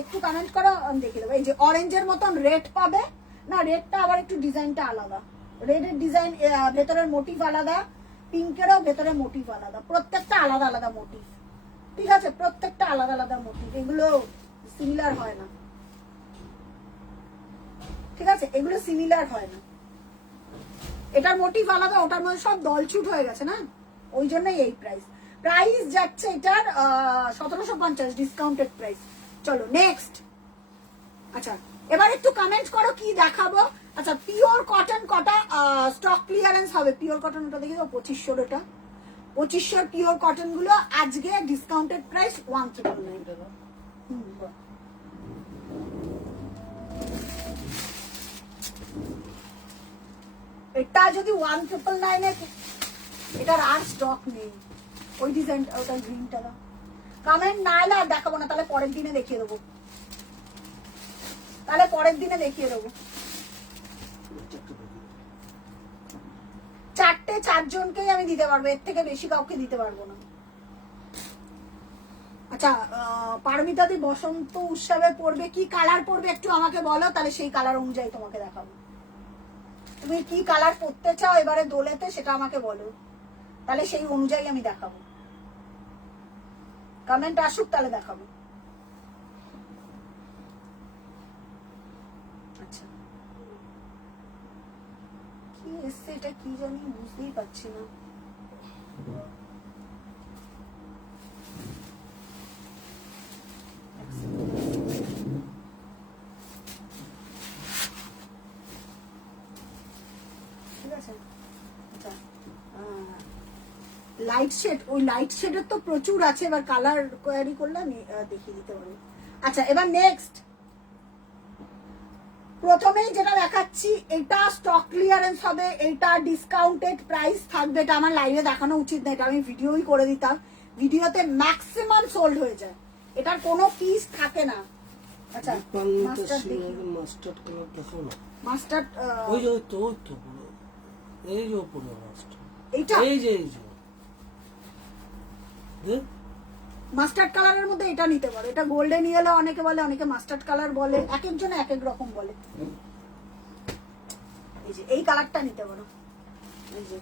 একটু কমেন্ট করো, আমি দেখে দেবো। এই যে অরেঞ্জের মতন রেড পাবে না, রেডটা আবার একটু ডিজাইনটা আলাদা, রেডের ডিজাইন ভেতরের মোটিভ আলাদা, পিঙ্কেরও ভেতরে মোটিভ আলাদা, প্রত্যেকটা আলাদা আলাদা মোটিভ, ঠিক আছে, প্রত্যেকটা আলাদা আলাদা মোটিভ, এগুলো সিমিলার হয় না, ঠিক আছে, এগুলো সিমিলার হয় না। এটার মোটিভ আলাদা, ওটার মধ্যে সব দলছুট হয়ে গেছে না, ওই জন্যই এই প্রাইস। প্রাইস যাচ্ছে এটার 1750 ডিসকাউন্টেড প্রাইস। চলো নেক্সট। আচ্ছা এবার একটু কমেন্ট করো কি দেখাবো। আচ্ছা পিওর কটন কটা স্টক ক্লিয়ারেন্স হবে, পিওর কটন ওটা দেখে দাও, 2500, ওটা 2500 পিওর কটন গুলো আজকে ডিসকাউন্টেড প্রাইস 1399। এটা যদি 1999 এটার আর স্টক নেই, ওই ডিজাইন, ওটা গ্রিনটা দাও। কমেন্ট না এলে আর দেখাবো না, তাহলে পরের দিনে দেখিয়ে দেবো, তাহলে পরের দিনে দেখিয়ে দেবো। 4জনকেই আমি দিতে পারবো, এর থেকে বেশি কাউকে দিতে পারবো না। আচ্ছা পারমিতাদি বসন্ত উৎসবে পড়বে, কি কালার পড়বে একটু আমাকে বলো, তাহলে সেই কালার অনুযায়ী তোমাকে দেখাবো। তুমি কি কালার পড়তে চাও এবারে দোলেতে সেটা আমাকে বলো, তাহলে সেই অনুযায়ী আমি দেখাবো। কমেন্ট আসুক তাহলে দেখাবো। আচ্ছা কি এসছে এটা কি জানি বুঝতেই পারছি না। ঠিক আছে। আচ্ছা লাইট শেড, ওই লাইট শেডের তো প্রচুর আছে, এবার কালার কোয়ারি করলে আমি দেখিয়ে দিতে পারবো। আচ্ছা এবার নেক্সট, প্রথমেই যেটা দেখাচ্ছি এটা স্টক ক্লিয়ারেন্স হবে, এটা ডিসকাউন্টেড প্রাইস থাকবে, এটা আমার লাইভে দেখানো উচিত না, এটা আমি ভিডিওই করে দিতাম, ভিডিওতে ম্যাক্সিমাম সোল্ড হয়ে যায়, এটার কোনো পিস থাকে না। আচ্ছা মাস্টার্ড কালার দেখো না, মাস্টার্ড ওই যে তো পুরো এই যে পুরো মাস্টার্ড, এইটা এই যে মাস্টার্ড কালারের মধ্যে এটা নিতে পারো, এটা গোল্ডেন ইয়েলো অনেকে বলে, অনেকে মাস্টার্ড কালার বলে, এক একজন এক এক রকম বলে। এই যে এই কালারটা নিতে পারো, এই যে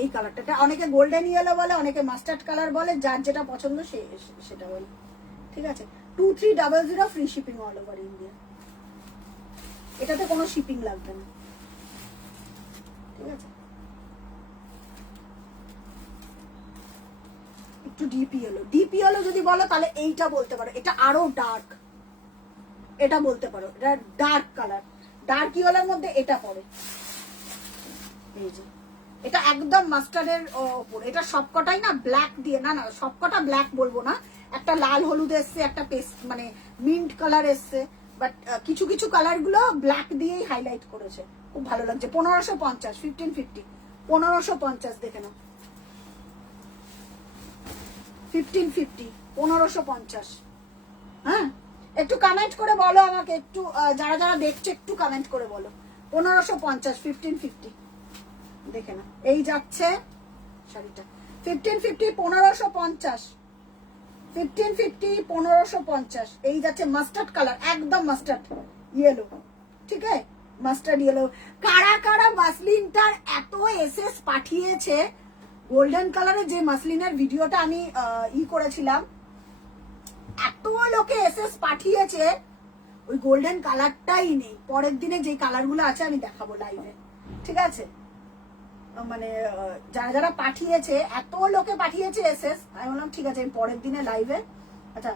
এই কালারটা, অনেকে গোল্ডেন ইয়েলো বলে, অনেকে মাস্টার্ড কালার বলে, যার যেটা পছন্দ সেটা বলে, ঠিক আছে। 2300 free shipping all over India, এটাতে কোনো শিপিং লাগবে না, ঠিক আছে। একটু ডিপি ইয়েলো যদি বলো তাহলে এইটা বলতে পারো, এটা আরো ডার্ক, এটা বলতে পারো, এটা ডার্ক কালার, ডার্ক ইয়েলোর মধ্যে এটা পড়ে, এই যে এটা একদম মাস্টার্ডের উপর, এটা সবকটাই না ব্ল্যাক দিয়ে, না না সবকটা ব্ল্যাক বলবো না, একটা লাল হলুদ এসছে, একটা পেস্ট মানে মিন্ট কালার এসছে, বাট কিছু কিছু কালার গুলো ব্ল্যাক দিয়েই হাইলাইট করেছে, খুব ভালো লাগছে। 1550 1550 1550 দেখে নাও, 1550 1550। হ্যাঁ একটু কমেন্ট করে বলো আমাকে, একটু যারা যারা দেখছে একটু কমেন্ট করে বলো। 1550 1550 দেখে না, এই যাচ্ছে শাড়িটা 1550 1550 1550 1550, এই যাচ্ছে মাস্টার্ড কালার, একদম মাস্টার্ড ইয়েলো, ঠিক আছে, মাস্টার্ড ইয়েলো। কারা কারা মাসলিনটার এত এসএস পাঠিয়েছে, গোল্ডেন কালারের যে মাসলিনের ভিডিওটা আমি করেছিলাম, এত লোকে এসএস পাঠিয়েছে, ওই গোল্ডেন কালারটাই নেই। পরের দিনে যে কালারগুলো আছে আমি দেখাবো লাইভে, ঠিক আছে? মানে যারা যারা পাঠিয়েছে, এত লোকে পাঠিয়েছে এসএস, আমি বললাম ঠিক আছে আমি পরের দিনে লাইভে। আচ্ছা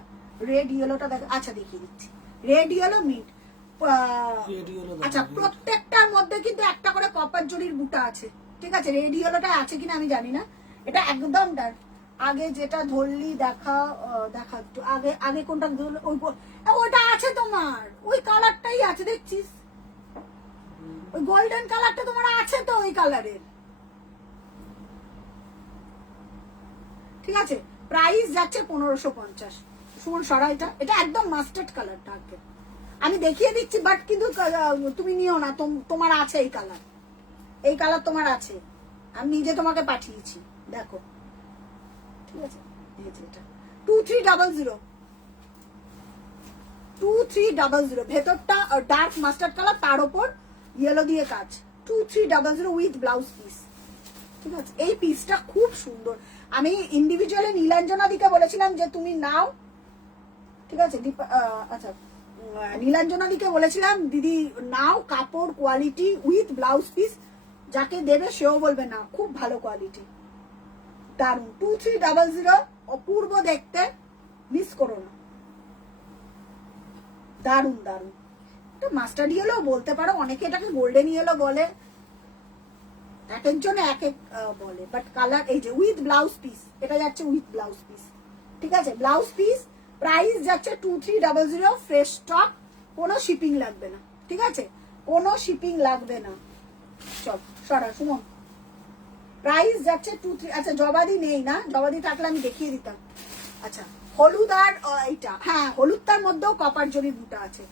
রেড ইয়েলোটা দেখ, আচ্ছা দেখিয়ে দিচ্ছি। রেড ইয়েলো মিট, আচ্ছা প্রত্যেকটার মধ্যে কিন্তু একটা করে কপার জরির বুটা আছে, ঠিক আছে? রেড ইয়েলোটা আছে কিনা আমি জানি না, এটা একদম ডার্ক। আগে যেটা ধরলি দেখা, দেখা একটু আগে, আগে কোনটা ধরলি, ওইটা আছে তোমার, ওই কালারটাই আছে দেখছিস, ওই গোল্ডেন কালারটা তোমার আছে তো, ওই কালারের, ঠিক আছে? প্রাইস যাচ্ছে 1550। সুমন সরা, এটা এটা একদম মাস্টার্ড কালার, ডার্ক। আমি দেখিয়ে দিচ্ছি, বাট কিন্তু তুমি নিও না, তোমার আছে এই কালার, এই কালার তোমার আছে, আমি নিজে তোমাকে পাঠিয়েছি, দেখো, ঠিক আছে? এই যে এটা 2300, 2300, ভেতরটা ডার্ক মাস্টার্ড কালার, তার উপর ইয়েলো দিয়ে কাজ, 2300 উইথ ব্লাউজ পিস, ঠিক আছে? এই পিসটা খুব সুন্দর। আমি ইন্ডিভিজুয়ালি নীলাঞ্জনা দিকে বলেছিলাম যে তুমি নাও, ঠিক আছে? আচ্ছা নীলাঞ্জনা দিকে বলেছিলাম দিদি নাও, কাপড় কোয়ালিটি উইথ ব্লাউজ পিস, যাকে দেবে সেও বলবে না, খুব ভালো কোয়ালিটি, দারুন। 2300, অপূর্ব দেখতে, মিস করো না, দারুন দারুন। এটা মাস্টার্ড ইয়েলো বলতে পারো, অনেকে এটাকে গোল্ডেন ইয়েলো বলে, এক একজনে এক এক বলে, বাট কালার এই যে উইথ ব্লাউজ পিস, এটা যাচ্ছে উইথ ব্লাউজ পিস, ঠিক আছে? ব্লাউজ পিস, প্রাইস যাচ্ছে 2300, ফ্রেশ স্টক, কোনো শিপিং লাগবে না, ঠিক আছে? কোনো শিপিং লাগবে না। চল সরা সুমন, প্রাইস যাচ্ছে 23। আচ্ছা জবাদি নেই না, জবাদি থাকলে আমি দেখিয়ে দিতাম। আচ্ছা হলুদ আর এইটা, হ্যাঁ হলুদটার মধ্যেও কপার জরি বুটা আছে।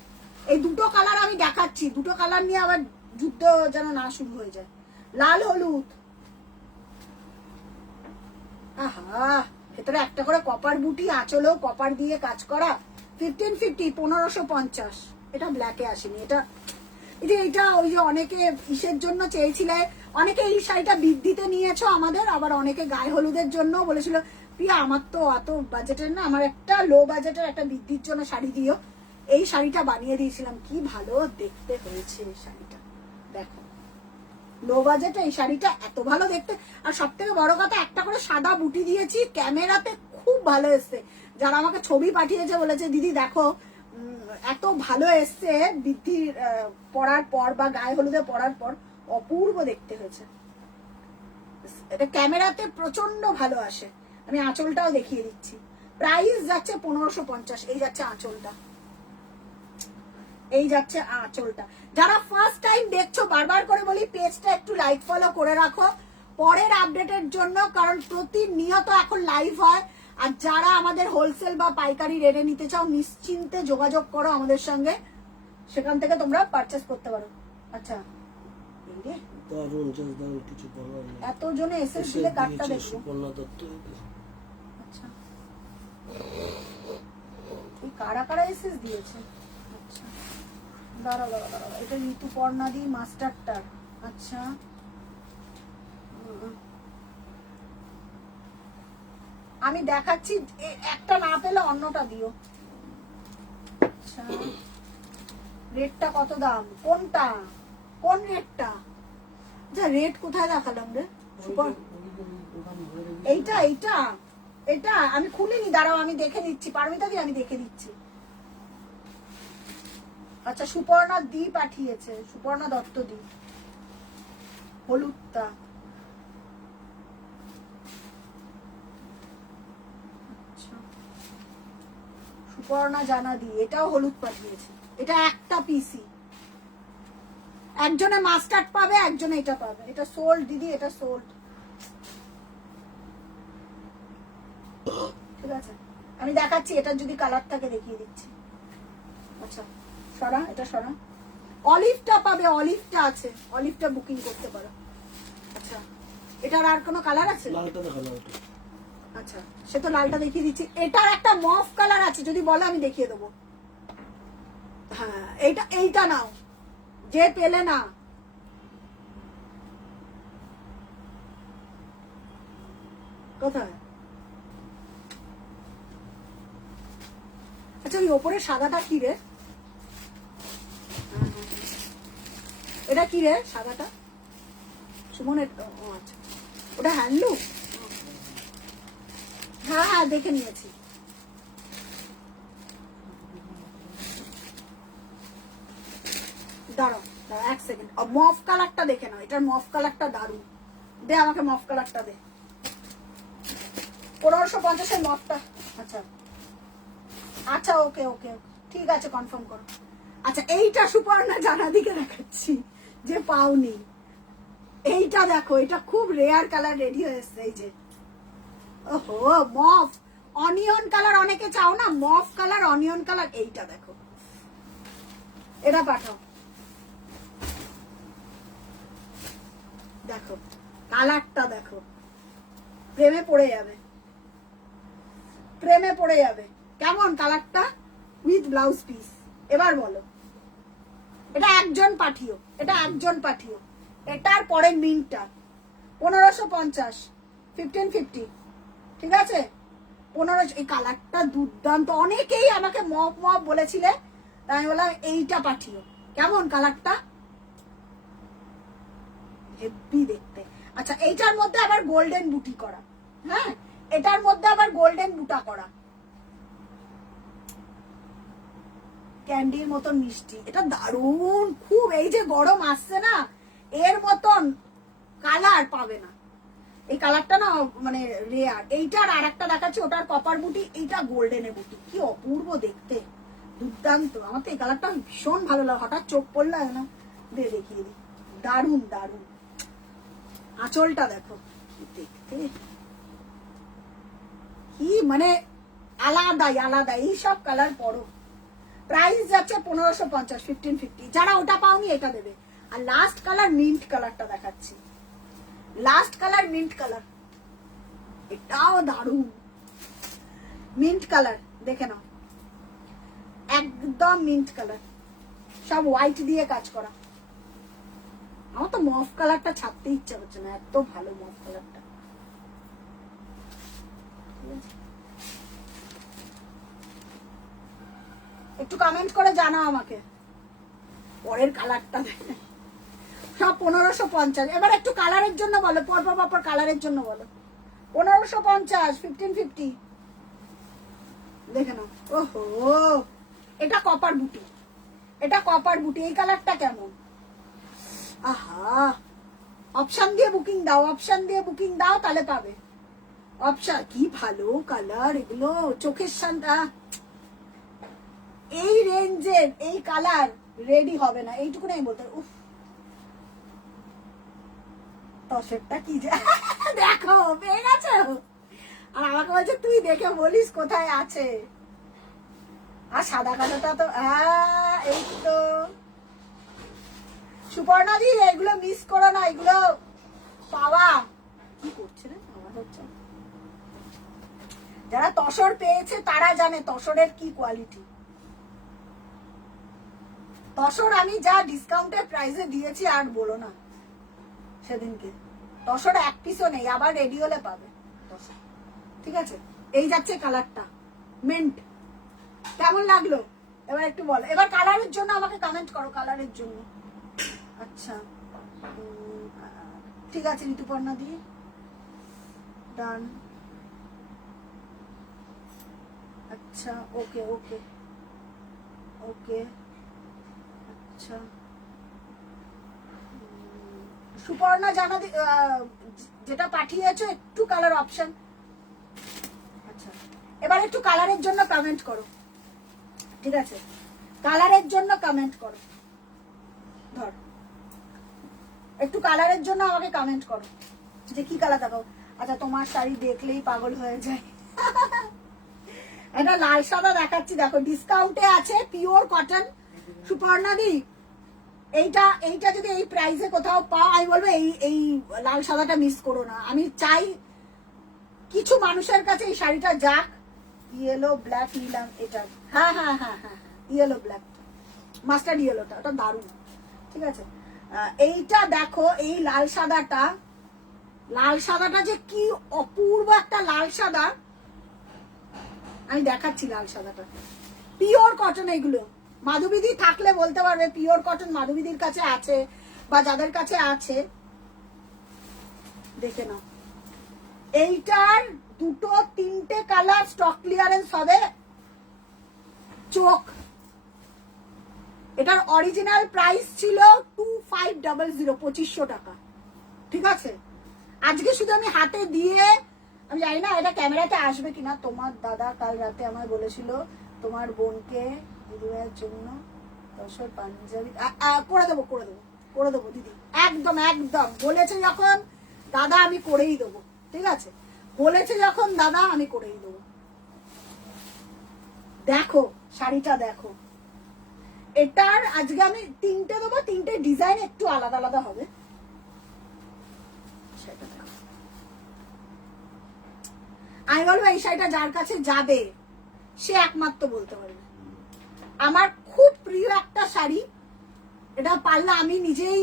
এই দুটো কালার আমি দেখাচ্ছি, দুটো কালার নিয়ে আবার যুদ্ধ যেন না শুরু হয়ে যায়। লাল হলুদ, আহা, ভেতরে একটা করে কপার বুটি, আঁচলেও কপার দিয়ে কাজ করা, 1550, 1550। এটা ব্ল্যাকে আসেনি, এটা এই যে এটা ওই যে অনেকে ইসের জন্য চেয়েছিলে, অনেকে এই শাড়িটা বৃদ্ধিতে নিয়েছো আমাদের, আবার অনেকে গায়ে হলুদের জন্য বলেছিল প্রিয়া আমার তো অত বাজেটের না, আমার একটা লো বাজেটের একটা বৃদ্ধির জন্য শাড়ি দিও। এই শাড়িটা বানিয়ে দিয়েছিলাম, কি ভালো দেখতে হয়েছে এই শাড়িটা, দেখো লো বাজেটে এই শাড়িটা এত ভালো দেখতে। আর সব থেকে বড় কথা, একটা করে সাদা বুটি দিয়েছি, ক্যামেরাতে খুব ভালো এসছে। যারা আমাকে ছবি পাঠিয়েছে বলেছে দিদি দেখো এত ভালো এসছে, বৃদ্ধির পরার পর বা গায়ে হলুদে পরার পর অপূর্ব দেখতে হয়েছে। এটা ক্যামেরাতে প্রচন্ড ভালো আসে। আমি আঁচলটাও দেখিয়ে দিচ্ছি। প্রাইস যাচ্ছে 1550। এই যাচ্ছে আঁচলটা, এই যাচ্ছে আঁচলটা। যারা ফার্স্ট টাইম দেখছো, বারবার করে বলি পেজটা একটু লাইক ফলো করে রাখো পরের আপডেটের জন্য, কারণ প্রতিনিয়ত এখন লাইভ হয়। আর যারা আমাদের হোলসেল বা পাইকারি রেটে নিতে চাও, নিশ্চিন্তে যোগাযোগ করো আমাদের সঙ্গে, সেখান থেকে তোমরা পারচেস করতে পারো। আচ্ছা দারুণ, জাস্ট দারুণ, কিছু বলার নেই। এত জনে এসএস দিলে কার্ডটা দেখো। সুপর্ণা দত্ত, আচ্ছা এই কারা কারা এসএস দিয়েছে? আচ্ছা দাঁড়াও দাঁড়াও দাঁড়াও, এটা ঋতুপর্ণা দি মাস্টারটার। আচ্ছা আমি দেখাচ্ছি, একটা না পেলে অন্যটা দিও। আচ্ছা রেটটা কত দাম, কোনটা, কোন রেটটা? আচ্ছা রেট কোথায় দেখালাম রে? সুপার এইটা, এইটা এটা আমি খুলিনি, দাঁড়াও আমি দেখে দিচ্ছি, পারমিতা দি আমি দেখে দিচ্ছি। আচ্ছা সুপর্ণা দি পাঠিয়েছে, সুপর্ণা দত্ত দি, হলুদটা। সুপর্ণা জানা দি, এটাও হলুদ পাঠিয়েছে। এটা একটা পিসি, একজনে মাস্টার্ড পাবে, একজনে এটা পাবে। এটা সোল্ড দিদি, এটা সোল্ড, ঠিক আছে? আমি দেখাচ্ছি, এটা যদি কালার থাকে দেখিয়ে দিচ্ছি। আচ্ছা সরা, এটা সরা। অলিভটা পাবে, অলিভটা আছে, অলিভটা বুকিং করতে পারো। আচ্ছা এটার আর কোনো কালার আছে? লালটা দেখালো ওটা। আচ্ছা সে তো লালটা দেখিয়ে দিচ্ছি। এটার একটা মফ কালার আছে, যদি বলো আমি দেখিয়ে দেবো। হ্যাঁ এইটা, এইটা নাও যে পেলে না। কোথায়? আচ্ছা ওই ওপরে সাদাটা কি রে? এটা কি রে সাদাটা? সুমনের? ও আচ্ছা, ওটা হ্যান্ডলুম। হ্যাঁ হ্যাঁ দেখে নিয়েছি। দাঁড়াও দাঁড়াও এক সেকেন্ড, মফ কালারটা দেখে নাও, এটার মফ কালারটা দারুণ। দে আমাকে মফ কালারটা দে, 1550 মফটা। আচ্ছা আচ্ছা ওকে ওকে ঠিক আছে, কনফার্ম করো। আচ্ছা এইটা সুপর্ণা জানাদিকে দেখাচ্ছি যে পাওনি। এইটা দেখো, এটা খুব রেয়ার কালার রেডি হয়েছে। এই যে ওহো মফ অনিয়ন কালার, অনেকে চাও না মফ কালার অনিয়ন কালার, এইটা দেখো, এটা পাঠাও। দেখো কালারটা দেখো, প্রেমে পড়ে যাবে, প্রেমে পড়ে যাবে। কেমন কালারটা উইথ ব্লাউজ পিস? এবার বলো, এটা একজন পাঠিও, এটা একজন পাঠিও। এটার পরে মিন্টটা 1550, 1550, ঠিক আছে 15। এই কালারটা দুর্দান্ত, অনেকেই আমাকে মপ মপ বলেছিলে, তাই আমি বললাম এইটা পাঠিও। কেমন কালারটা? হেভি দেখতে। আচ্ছা এইটার মধ্যে আবার গোল্ডেন বুটি করা, হ্যাঁ এটার মধ্যে আবার গোল্ডেন বুটা করা, ক্যান্ডির মতন মিষ্টি। এটা দারুণ খুব। এই যে গরম আসছে না, এর মতন কালার পাবে না। এই কালারটা না মানে রেয়ার। এইটার আর একটা দেখাচ্ছি, ওটার কপার বুটি, এইটা গোল্ডেনের বুটি। কি অপূর্ব দেখতে, দুর্দান্ত। আমার তো এই কালারটা ভীষণ ভালো লাগে, হঠাৎ চোখ পড়লো না, দেখিয়ে দিই। দারুণ দারুণ। আঁচলটা দেখো কি দেখতে, কি মানে আলাদাই আলাদা। এইসব কালার পরো। প্রাইস যাচ্ছে 1550, 1550। যারা ওটা পাওনি এটা দেবে। আর লাস্ট কালার মিন্ট কালারটা দেখাচ্ছি, লাস্ট কালার মিন্ট কালার, এটাও দারুণ। মিন্ট কালার দেখে নাও, একদম মিন্ট কালার, সব হোয়াইট দিয়ে কাজ করা। আমার তো মফ কালারটা ছাড়তে ইচ্ছা হচ্ছে না, এত ভালো মফ কালারটা। একটু কমেন্ট করে জানাও আমাকে পরের কালারটা দেখে। সব 1550। এবার একটু কালারের জন্য বলো, পরপর কালারের জন্য বলো। 1550, 1550 দেখে নাও। ওহো এটা কপার বুটি, এটা কপার বুটি। এই কালারটা কেমন? আহা, অপশন দিয়ে বুকিং দাও, অপশন দিয়ে বুকিং দাও, তাহলে পাবে অপশন। কি ভালো কালার এগুলো, চোখের শান্তা। এই রেঞ্জের এই কালার রেডি হবে না, এইটুকু নেই বলতে। উফ তসরটা কি যে দেখো পেয়ে গেছো। আর আমাকে বলছে তুই দেখে বলিস কোথায় আছে। আর সাদা কালোটা তো এই তো। সুপর্ণা দি এগুলো মিস করো না, এগুলো পাওয়া। কি করছে রে, আওয়াজ হচ্ছে। যারা তসর পেয়েছে তারা জানে তসরের কি কোয়ালিটি। তসর আমি যা ডিসকাউন্টের প্রাইসে দিয়েছি আর বলো না। সেদিনকে তসর এক পিসও নেই, আবার রেডি হলে পাবে তসর। ঠিক আছে, এই যাচ্ছে কালারটা মিন্ট। কেমন লাগলো এবার একটু বলো। এবার কালারের জন্য আমাকে কমেন্ট করো, কালারের জন্য। আচ্ছা ঠিক আছে ঋতুপর্ণা দি, ডান। আচ্ছা ওকে ওকে ওকে। আচ্ছা সুপর্ণা জানা যেটা পাঠিয়েছো একটু কালার অপশন। আচ্ছা এবার একটু কালারের জন্য কমেন্ট করো, ঠিক আছে কালারের জন্য কমেন্ট করো। ধর একটু কালারের জন্য আমাকে কমেন্ট করো যে কি কালার দেখাও। আচ্ছা তোমার শাড়ি দেখলেই পাগল হয়ে যায়। এটা লাল সাদা দেখাচ্ছি, দেখো ডিসকাউন্টে আছে, পিওর কটন। সুপর্ণা দি এইটা এইটা যদি এই প্রাইসে কোথাও পাও, আমি বলবো এই লাল সাদাটা মিস করো না। আমি চাই কিছু মানুষের কাছে এই শাড়িটা যাক। ইয়েলো ব্ল্যাক নিলাম এটা, হ্যাঁ হ্যাঁ হ্যাঁ হ্যাঁ ইয়েলো ব্ল্যাক, মাস্টার্ড ইয়েলোটা, ওটা দারুণ। ঠিক আছে এইটা দেখো, এই লাল সাদাটা, লাল সাদাটা যে কি অপূর্ব একটা লাল সাদা। আমি দেখাচ্ছি লাল সাদাটা, পিওর কটন। এগুলো মাধবীদি থাকলে বলতে পারবে, পিওর কটন মাধবীদির কাছে আছে। বা যাদের কাছে আছে দেখে নাও। এইটার 2-3টে কালার স্টক ক্লিয়ারেন্স হবে। চোখ, এটার অরিজিনাল প্রাইস ছিল 2500, 2500 টাকা, ঠিক আছে? আজকে শুধু আমি হাতে দিয়ে, আমি জানি না এটা ক্যামেরাতে আসবে কিনা, তোমার দাদা কাল রাতে আমায় বলেছিল তোমার বোনকে দিদিভাইয়ের জন্য তসর পাঞ্জাবি করে দেবো, করে দেবো, করে দেবো দিদি, একদম একদম বলেছে যখন দাদা আমি করেই দেবো, ঠিক আছে? বলেছে যখন দাদা আমি করেই দেবো। দেখো শাড়িটা দেখো, এটার আজকে আমি 3টে দেবো, 3টে ডিজাইন একটু আলাদা আলাদা হবে। সেটা দেখো, আমি বলবো এই শাড়িটা যার কাছে যাবে সে একমাত্র বলতে পারবে। আমার খুব প্রিয় একটা শাড়ি, এটা পারলে আমি নিজেই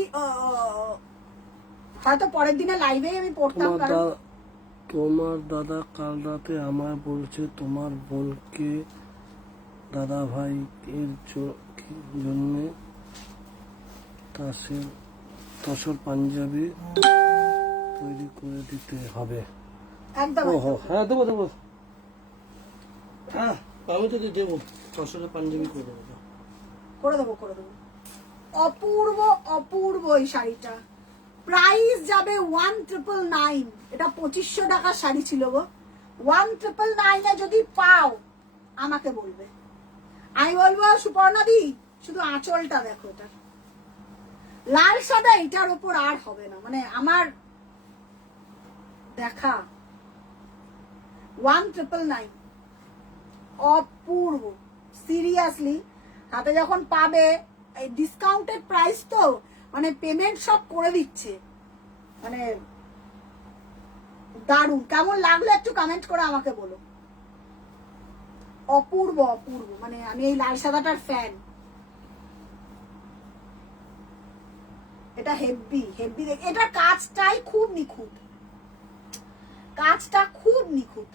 হয়তো পরের দিনে লাইভে আমি পড়তাম। তোমার দাদা কাল রাতে আমায় বলছে তোমার বোনকে দাদা ভাই এর জন্য তসর পাঞ্জাবি তৈরি করে দিতে হবে। একদম ওহো, হ্যাঁ দেবো দেবো। হ্যাঁ আমি তো দেবো, তসরের পাঞ্জাবি করে দেবো। করে দেবো, করে দেবো। অপূর্ব অপূর্ব এই শাড়িটা, প্রাইস যাবে 1999। এটা 2500 টাকার শাড়ি ছিল গো। 1999 এ যদি পাও আমাকে বলবে, আমি বলবো সুপর্ণাদি শুধু আঁচলটা দেখো, এটা লাল সাদা, এটার উপর আর হবে না, মানে আমার দেখা। 1999 অপূর্ব, সিরিয়াসলি। হাতে যখন পাবে, ডিসকাউন্টেড প্রাইস তো, মানে পেমেন্ট সব করে দিচ্ছে, মানে দারুণ। কেমন লাগলো একটু কমেন্ট করে আমাকে বলো। অপূর্ব অপূর্ব, মানে আমি এই লাল সাদাটার ফ্যান। এটা হেভি হেভি, এটার কাজটাই খুব নিখুঁত, কাজটা খুব নিখুঁত।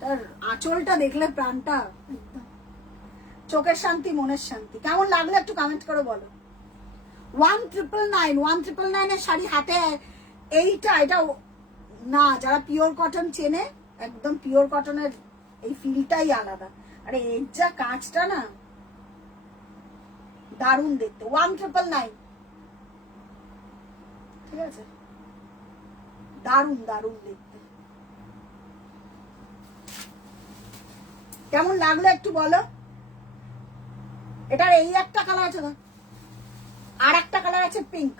তার আঁচলটা দেখলে প্রাণটা একদম, চোখের শান্তি মনের শান্তি। কেমন লাগলো একটু কমেন্ট করে বলো। 1999 এর শাড়ি হাতে এইটা, এটা না, যারা পিওর কটন চেনে, একদম পিওর কটনের এই ফিলটাই আলাদা। আরে এর যা কাজটা না, দারুণ দেখতে। 1999, ঠিক আছে? দারুণ দারুণ দেখতে। কেমন লাগলো একটু বলো। এটার এই একটা কালার আছে না, আর একটা কালার আছে পিঙ্ক।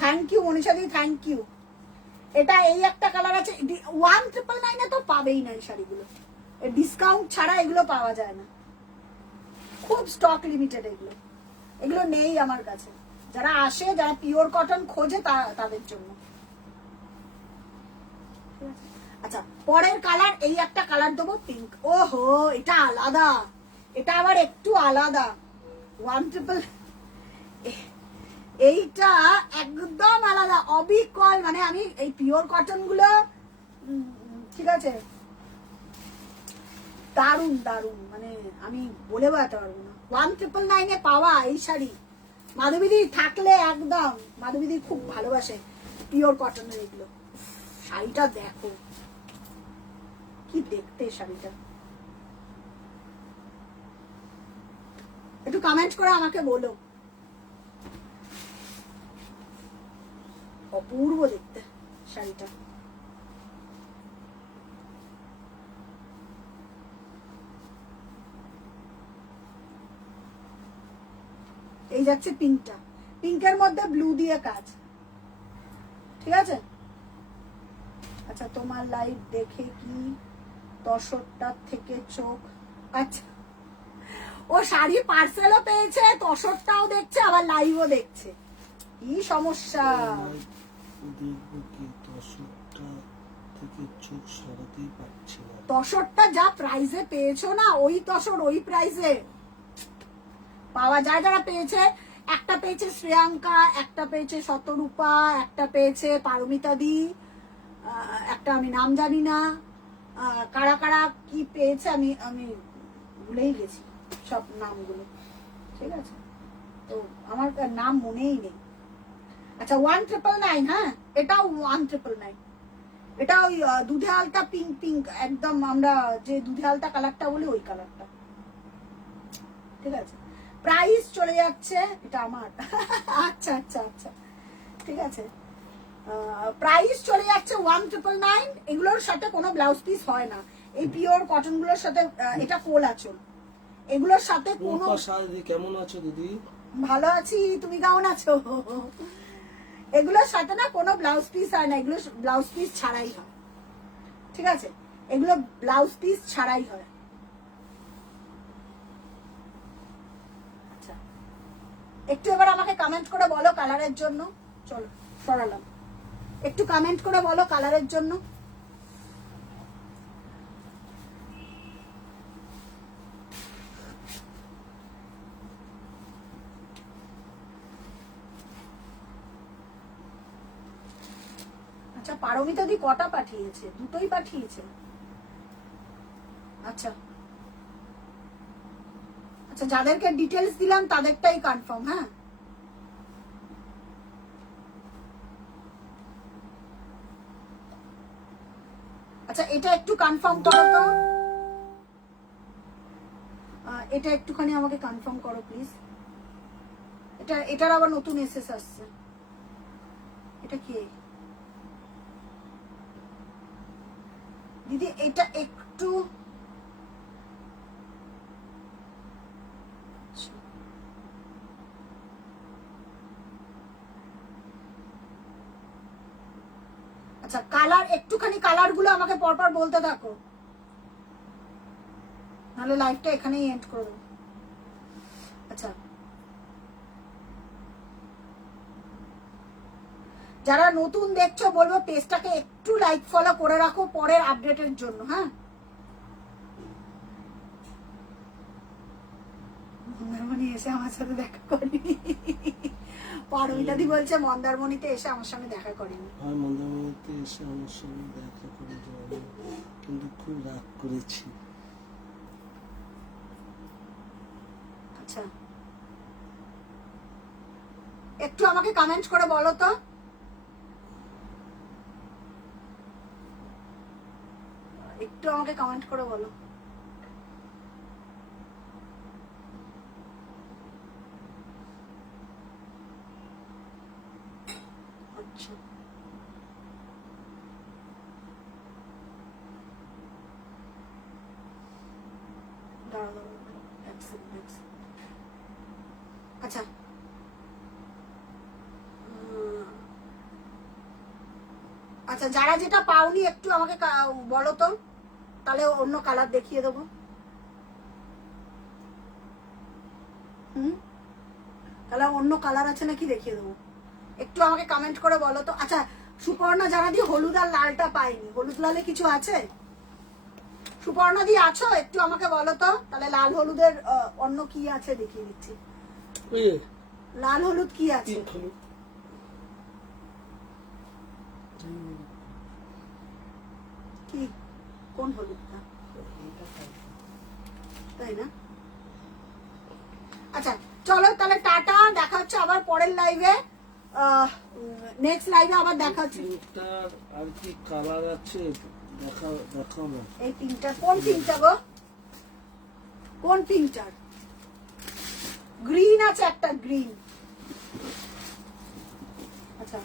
থ্যাংক ইউ মনীষাদি, থ্যাংক ইউ। এটা এই একটা কালার আছে। 1999 এ তো পাবেই না এই শাড়িগুলো, ডিসকাউন্ট ছাড়া এগুলো পাওয়া যায় না, খুব স্টক লিমিটেড এগুলো, এগুলো নেই আমার কাছে। যারা আসে, যারা পিওর কটন খোঁজে তাদের জন্য। আচ্ছা, পরের কালার এই একটা কালার দেবো, পিঙ্ক। ওহো, এটা আলাদা, এটা আবার একটু আলাদা। 1999, এইটা একদম আলাদা, অবিকল। মানে আমি এই পিওর কটন গুলো, ঠিক আছে, দারুণ দারুণ, মানে আমি বলে বোঝাতে পারবো না। 1999 এ পাওয়া এই শাড়ি, মাধবীদি থাকলে একদম, মাধবীদি খুব ভালোবাসে পিওর কটনের এগুলো। শাড়িটা দেখো কি দেখতে, শাড়িটা একটু কমেন্ট করে আমাকে বলো। অপূর্ব দেখতে শাড়িটা। এই যাচ্ছে পিঙ্কটা, পিঙ্কের মধ্যে ব্লু দিয়ে কাজ, ঠিক আছে? আচ্ছা, তোমার লাইভ দেখে কি তসরটার থেকে চোখ, আচ্ছা ও শাড়ি পার্সেলও পেয়েছে, তসরটাও দেখছে, আবার লাইভও দেখছে, কি সমস্যা। দেখবো কি, তসরটা থেকে চোখ সরাতেই পারছি না। তসরটা যা প্রাইসে পেয়েছো না, ওই তসর ওই প্রাইসে পাওয়া যায়। যারা পেয়েছে, একটা পেয়েছে শ্রেয়াঙ্কা, একটা পেয়েছে শতরূপা, একটা পেয়েছে পারমিতা দি, একটা আমি নাম জানি না, কারা কারা কি পেয়েছে আমি আমি ভুলেই গেছি সব নামগুলো, ঠিক আছে? তো আমার নাম মনেই নেই। আচ্ছা 1999, হ্যাঁ এটাও 1999। এটা ওই দুধে আলতা পিঙ্ক পিঙ্ক, একদম আমরা যে দুধে আলতা কালারটা বলি ওই কালারটা। ঠিক আছে, প্রাইস চলে যাচ্ছে, এটা আমার আচ্ছা আচ্ছা আচ্ছা ঠিক আছে, প্রাইস চলে যাচ্ছে 1999। এগুলোর সাথে কোনো ব্লাউজ পিস হয় না, এই পিওর কটন গুলোর সাথে। এটা কোল আঁচল, এগুলোর সাথে কোনো। কেমন আছো দিদি? ভালো আছি, তুমি কেমন আছো? এগুলোর সাথে না কোনো ব্লাউজ পিস হয় না, এগুলো ব্লাউজ পিস ছাড়াই হয়। ঠিক আছে, এগুলো ব্লাউজ পিস ছাড়াই হয়। আচ্ছা, একটু এবার আমাকে কমেন্ট করে বলো কালারের জন্য। চলো সরালাম, একটু কমেন্ট করে বলো কালারের জন্য। আচ্ছা, পারমিতা দি কটা পাঠিয়েছে? দুটোই পাঠিয়েছে। আচ্ছা আচ্ছা, যাদেরকে ডিটেলস দিলাম তাদেরটাই কনফার্ম। হ্যাঁ, আচ্ছা এটা একটু কনফার্ম করো তো, এটা একটুখানি আমাকে কনফার্ম করো প্লিজ। এটার আবার নতুন এসএস আসছে, এটা কি দিদি? এটা একটু আচ্ছা, কালার একটুখানি কালার গুলো আমাকে পরপর বলতে থাকো, নাহলে লাইভটা এখানেই এন্ড করে দেবো। আচ্ছা, যারা নতুন দেখছো বলবো পেজটাকে একটু লাইক ফলো করে রাখো পরের আপডেটের জন্য। হ্যাঁ, মন্দারমণি এসে আমার সাথে দেখা করেনি, পারমিতাদি বলছে মন্দারমণিতে এসে আমার সঙ্গে দেখা করেনি। মন্দারমণিতে এসে আমার সঙ্গে দেখা করে যাবে, কিন্তু খুব রাগ করেছি। আচ্ছা, একটু আমাকে কমেন্ট করে বলো তো। একটু আমাকে কমেন্ট করে বলো। আচ্ছা, আচ্ছা আচ্ছা, যারা যেটা পাওনি একটু আমাকে বলো তো, তাহলে অন্য কালার দেখিয়ে দেবো। তাহলে অন্য কালার আছে নাকি দেখিয়ে দেবো, একটু আমাকে কমেন্ট করে বলো তো। আচ্ছা, সুপর্ণা যারা দিয়ে হলুদ আর লালটা পাইনি, হলুদ লালে কিছু আছে? সুপর্ণা দি আছো? একটু আমাকে বলো তো, তাহলে লাল হলুদের অন্য কি আছে দেখিয়ে দিচ্ছি। লাল হলুদ কি আছে? কি, কোন হলুদটা? তাই না? আচ্ছা চলো তাহলে টাটা, দেখা হচ্ছে আবার পরের লাইভে, নেক্সট লাইভে আবার দেখা হচ্ছে। আর কি কালার আছে দেখাবো। এই পিঙ্কটা, কোন পিঙ্কটা গো? কোন পিঙ্কটার? গ্রিন আছে একটা, গ্রিন। আচ্ছা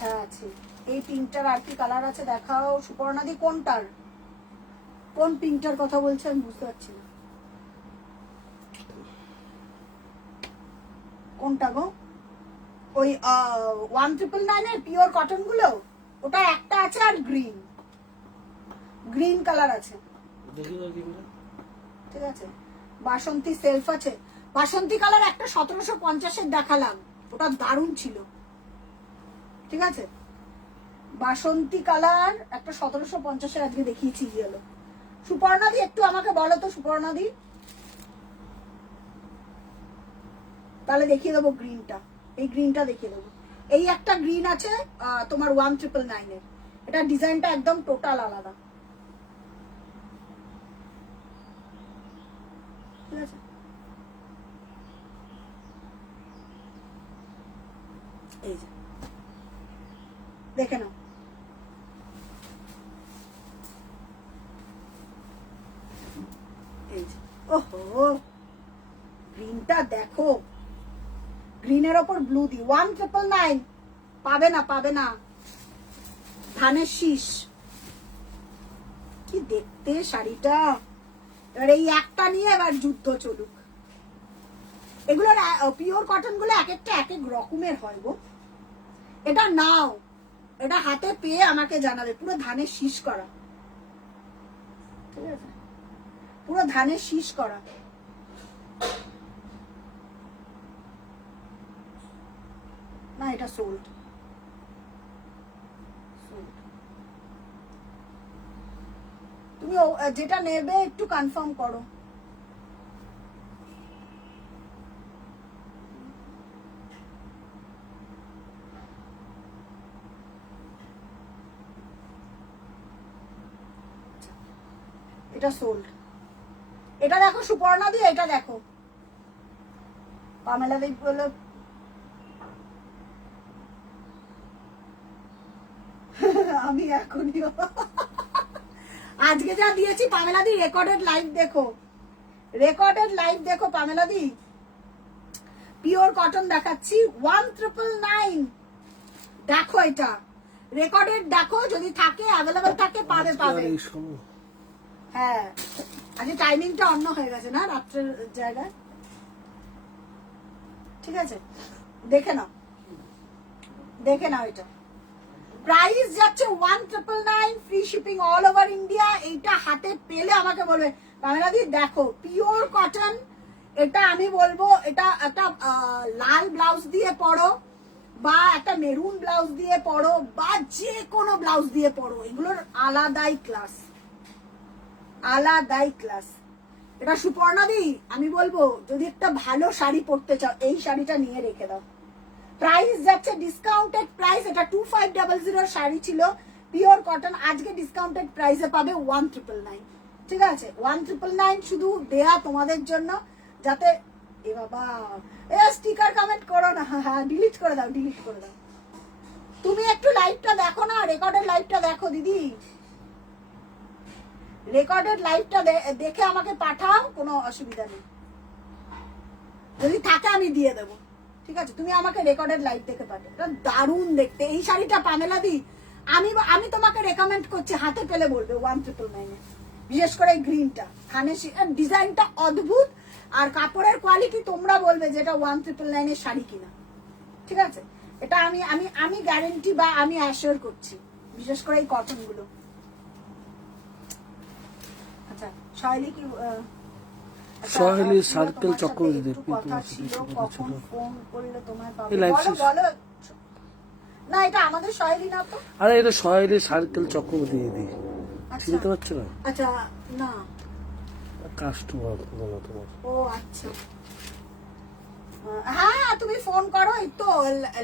হ্যাঁ আছে, এই পিঙ্কটার আর কি কালার আছে দেখাও সুপর্ণাদি। কোনটার, কোন পিঙ্কটার কথা বলছে আমি বুঝতে পারছি না। কোনটা গো? ওই 1999 এর পিওর কটন গুলো, ওটা একটা আছে, আর গ্রিন, গ্রিন কালার আছে। ঠিক আছে, বাসন্তী সেলফ আছে, বাসন্তী কালার একটা 1750 দেখালাম, ওটা দারুণ ছিল। ঠিক আছে, বাসন্তী কালার একটা 1750 আজকে দেখিয়েছি গেল। সুপর্ণাদি একটু আমাকে বলো তো, সুপর্ণাদি, তাহলে দেখিয়ে দেবো গ্রিনটা, এই গ্রিনটা দেখিয়ে দেবো। এই একটা গ্রিন আছে তোমার 1999 এর, এটা ডিজাইনটা একদম টোটাল আলাদা। ঠিক আছে, এই যে দেখে নাও, এই যে ওহো গ্রিনটা দেখো, গ্রিনের ওপর ব্লু দি 1999 পাবে না, পাবে না। ধানের শীষ, কি দেখতে শাড়িটা। এবার এই একটা নিয়ে এবার যুদ্ধ চলুক। এগুলোর পিওর কটন গুলো এক একটা এক এক রকমের হয় গো। এটা নাও, এটা হাতে পেয়ে আমাকে জানাবে। পুরো ধানের শীষ করা, ঠিক আছে, পুরো ধানের শীষ করা। না এটা সোল্ড, তুমি যেটা নেবে একটু কনফার্ম করো। এটা সোল্ড। এটা দেখো সুপর্ণা দি, এটা দেখো পামেলা দি বলে আমি এখনই আজকে যা দিয়েছি পামেলা দি, রেকর্ডেড লাইভ দেখো, রেকর্ডেড লাইভ দেখো পামেলা দি। পিওর কটন দেখাচ্ছি 1999, দেখো এটা রেকর্ডেড, দেখো যদি থাকে অ্যাভেলেবল থাকে পাবে পাবে। হ্যাঁ আজকে টাইমিংটা অন্য হয়ে গেছে না, রাত্রের জায়গায়, ঠিক আছে, দেখে নাও, দেখে নাও। এটা প্রাইস যাচ্ছে 1999, free shipping all over India. এইটা হাতে পেলে আমাকে বলবে পামেলা দি দেখো পিওর কটন। এটা আমি বলবো এটা একটা লাল ব্লাউজ দিয়ে পরো, বা একটা মেরুন ব্লাউজ দিয়ে পরো, বা যে কোনো ব্লাউজ দিয়ে পরো, এগুলোর আলাদাই ক্লাস, আলাদাই ক্লাস। এটা সুপর্ণা দি আমি বলবো যদি একটা ভালো শাড়ি পরতে চাও এই শাড়িটা নিয়ে রেখে দাও। প্রাইস যাচ্ছে ডিসকাউন্টেড প্রাইস, এটা 2500 শাড়ি ছিল পিওর কটন, আজকে ডিসকাউন্টেড প্রাইসে পাবে 1999, ঠিক আছে, 1999 শুধু দেয়া তোমাদের জন্য, যাতে এ বাবা এ স্টিকার কমেন্ট করো না, হ্যাঁ ডিলিট করে দাও, ডিলিট করে দাও। তুমি একটু লাইভটা দেখো না, রেকর্ডেড লাইভটা দেখো দিদি, রেকর্ডেড লাইভটা দেখে আমাকে পাঠাও, কোনো অসুবিধা নেই, যদি থাকে আমি দিয়ে দেবো, ঠিক আছে, তুমি আমাকে রেকর্ডেড লাইভ দেখে পাঠাও। এটা দারুণ দেখতে এই শাড়িটা পামেলা দি, আমি তোমাকে রেকমেন্ড করছি, হাতে পেলে বলবে 1999, বিশেষ করে এই গ্রিনটা, খানের ডিজাইনটা অদ্ভুত, আর কাপড়ের কোয়ালিটি তোমরা বলবে যে এটা 1999 শাড়ি কিনা, ঠিক আছে, এটা আমি গ্যারেন্টি বা আমি অ্যাসিওর করছি, বিশেষ করে এই কটন গুলো। আচ্ছা শাইলি কি সহেলি সার্কেল চক্রবর্তী কথা ছিল, কখন ফোন করলে তোমায় পাবে, বলো বলো। না এটা আমাদের সহেলি না তো, আরে এটা সহেলি সার্কেল চক্রবর্তী দিদি, চিনতে পারছো না? আচ্ছা না কাস্টমার বলো তোমার। ও আচ্ছা হ্যাঁ তুমি ফোন করো, এই তো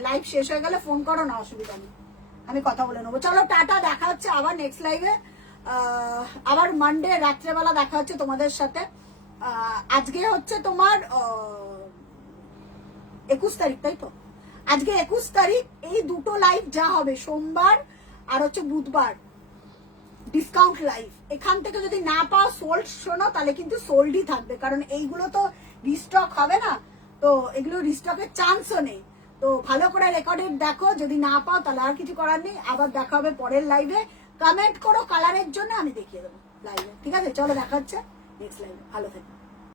লাইভ শেষ হয়ে গেলে ফোন করো না, অসুবিধা নেই, আমি কথা বলে নেবো। চলো টাটা, দেখা হচ্ছে আবার নেক্সট লাইভে, আবার মানডে রাত্রেবেলা দেখা হচ্ছে তোমাদের সাথে। আজকে হচ্ছে তোমার 21 তারিখ, তাই তো? আজকে 21 তারিখ, এই দুটো লাইভ যা হবে সোমবার আর হচ্ছে বুধবার ডিসকাউন্ট লাইভ, এখান থেকে যদি না পাও সোল্ড শোনো তাহলে কিন্তু সোল্ডই থাকবে, কারণ এইগুলো তো রিস্টক হবে না, তো এগুলো রিস্টকের চান্সও নেই। তো ভালো করে রেকর্ডেড দেখো, যদি না পাও তাহলে আর কিছু করার নেই, আবার দেখা হবে পরের লাইভে। কমেন্ট করো কালারের জন্য, আমি দেখিয়ে দেবো লাইভে, ঠিক আছে? চলো দেখা হচ্ছে নেক্সট লাইভে, ভালো থেকো।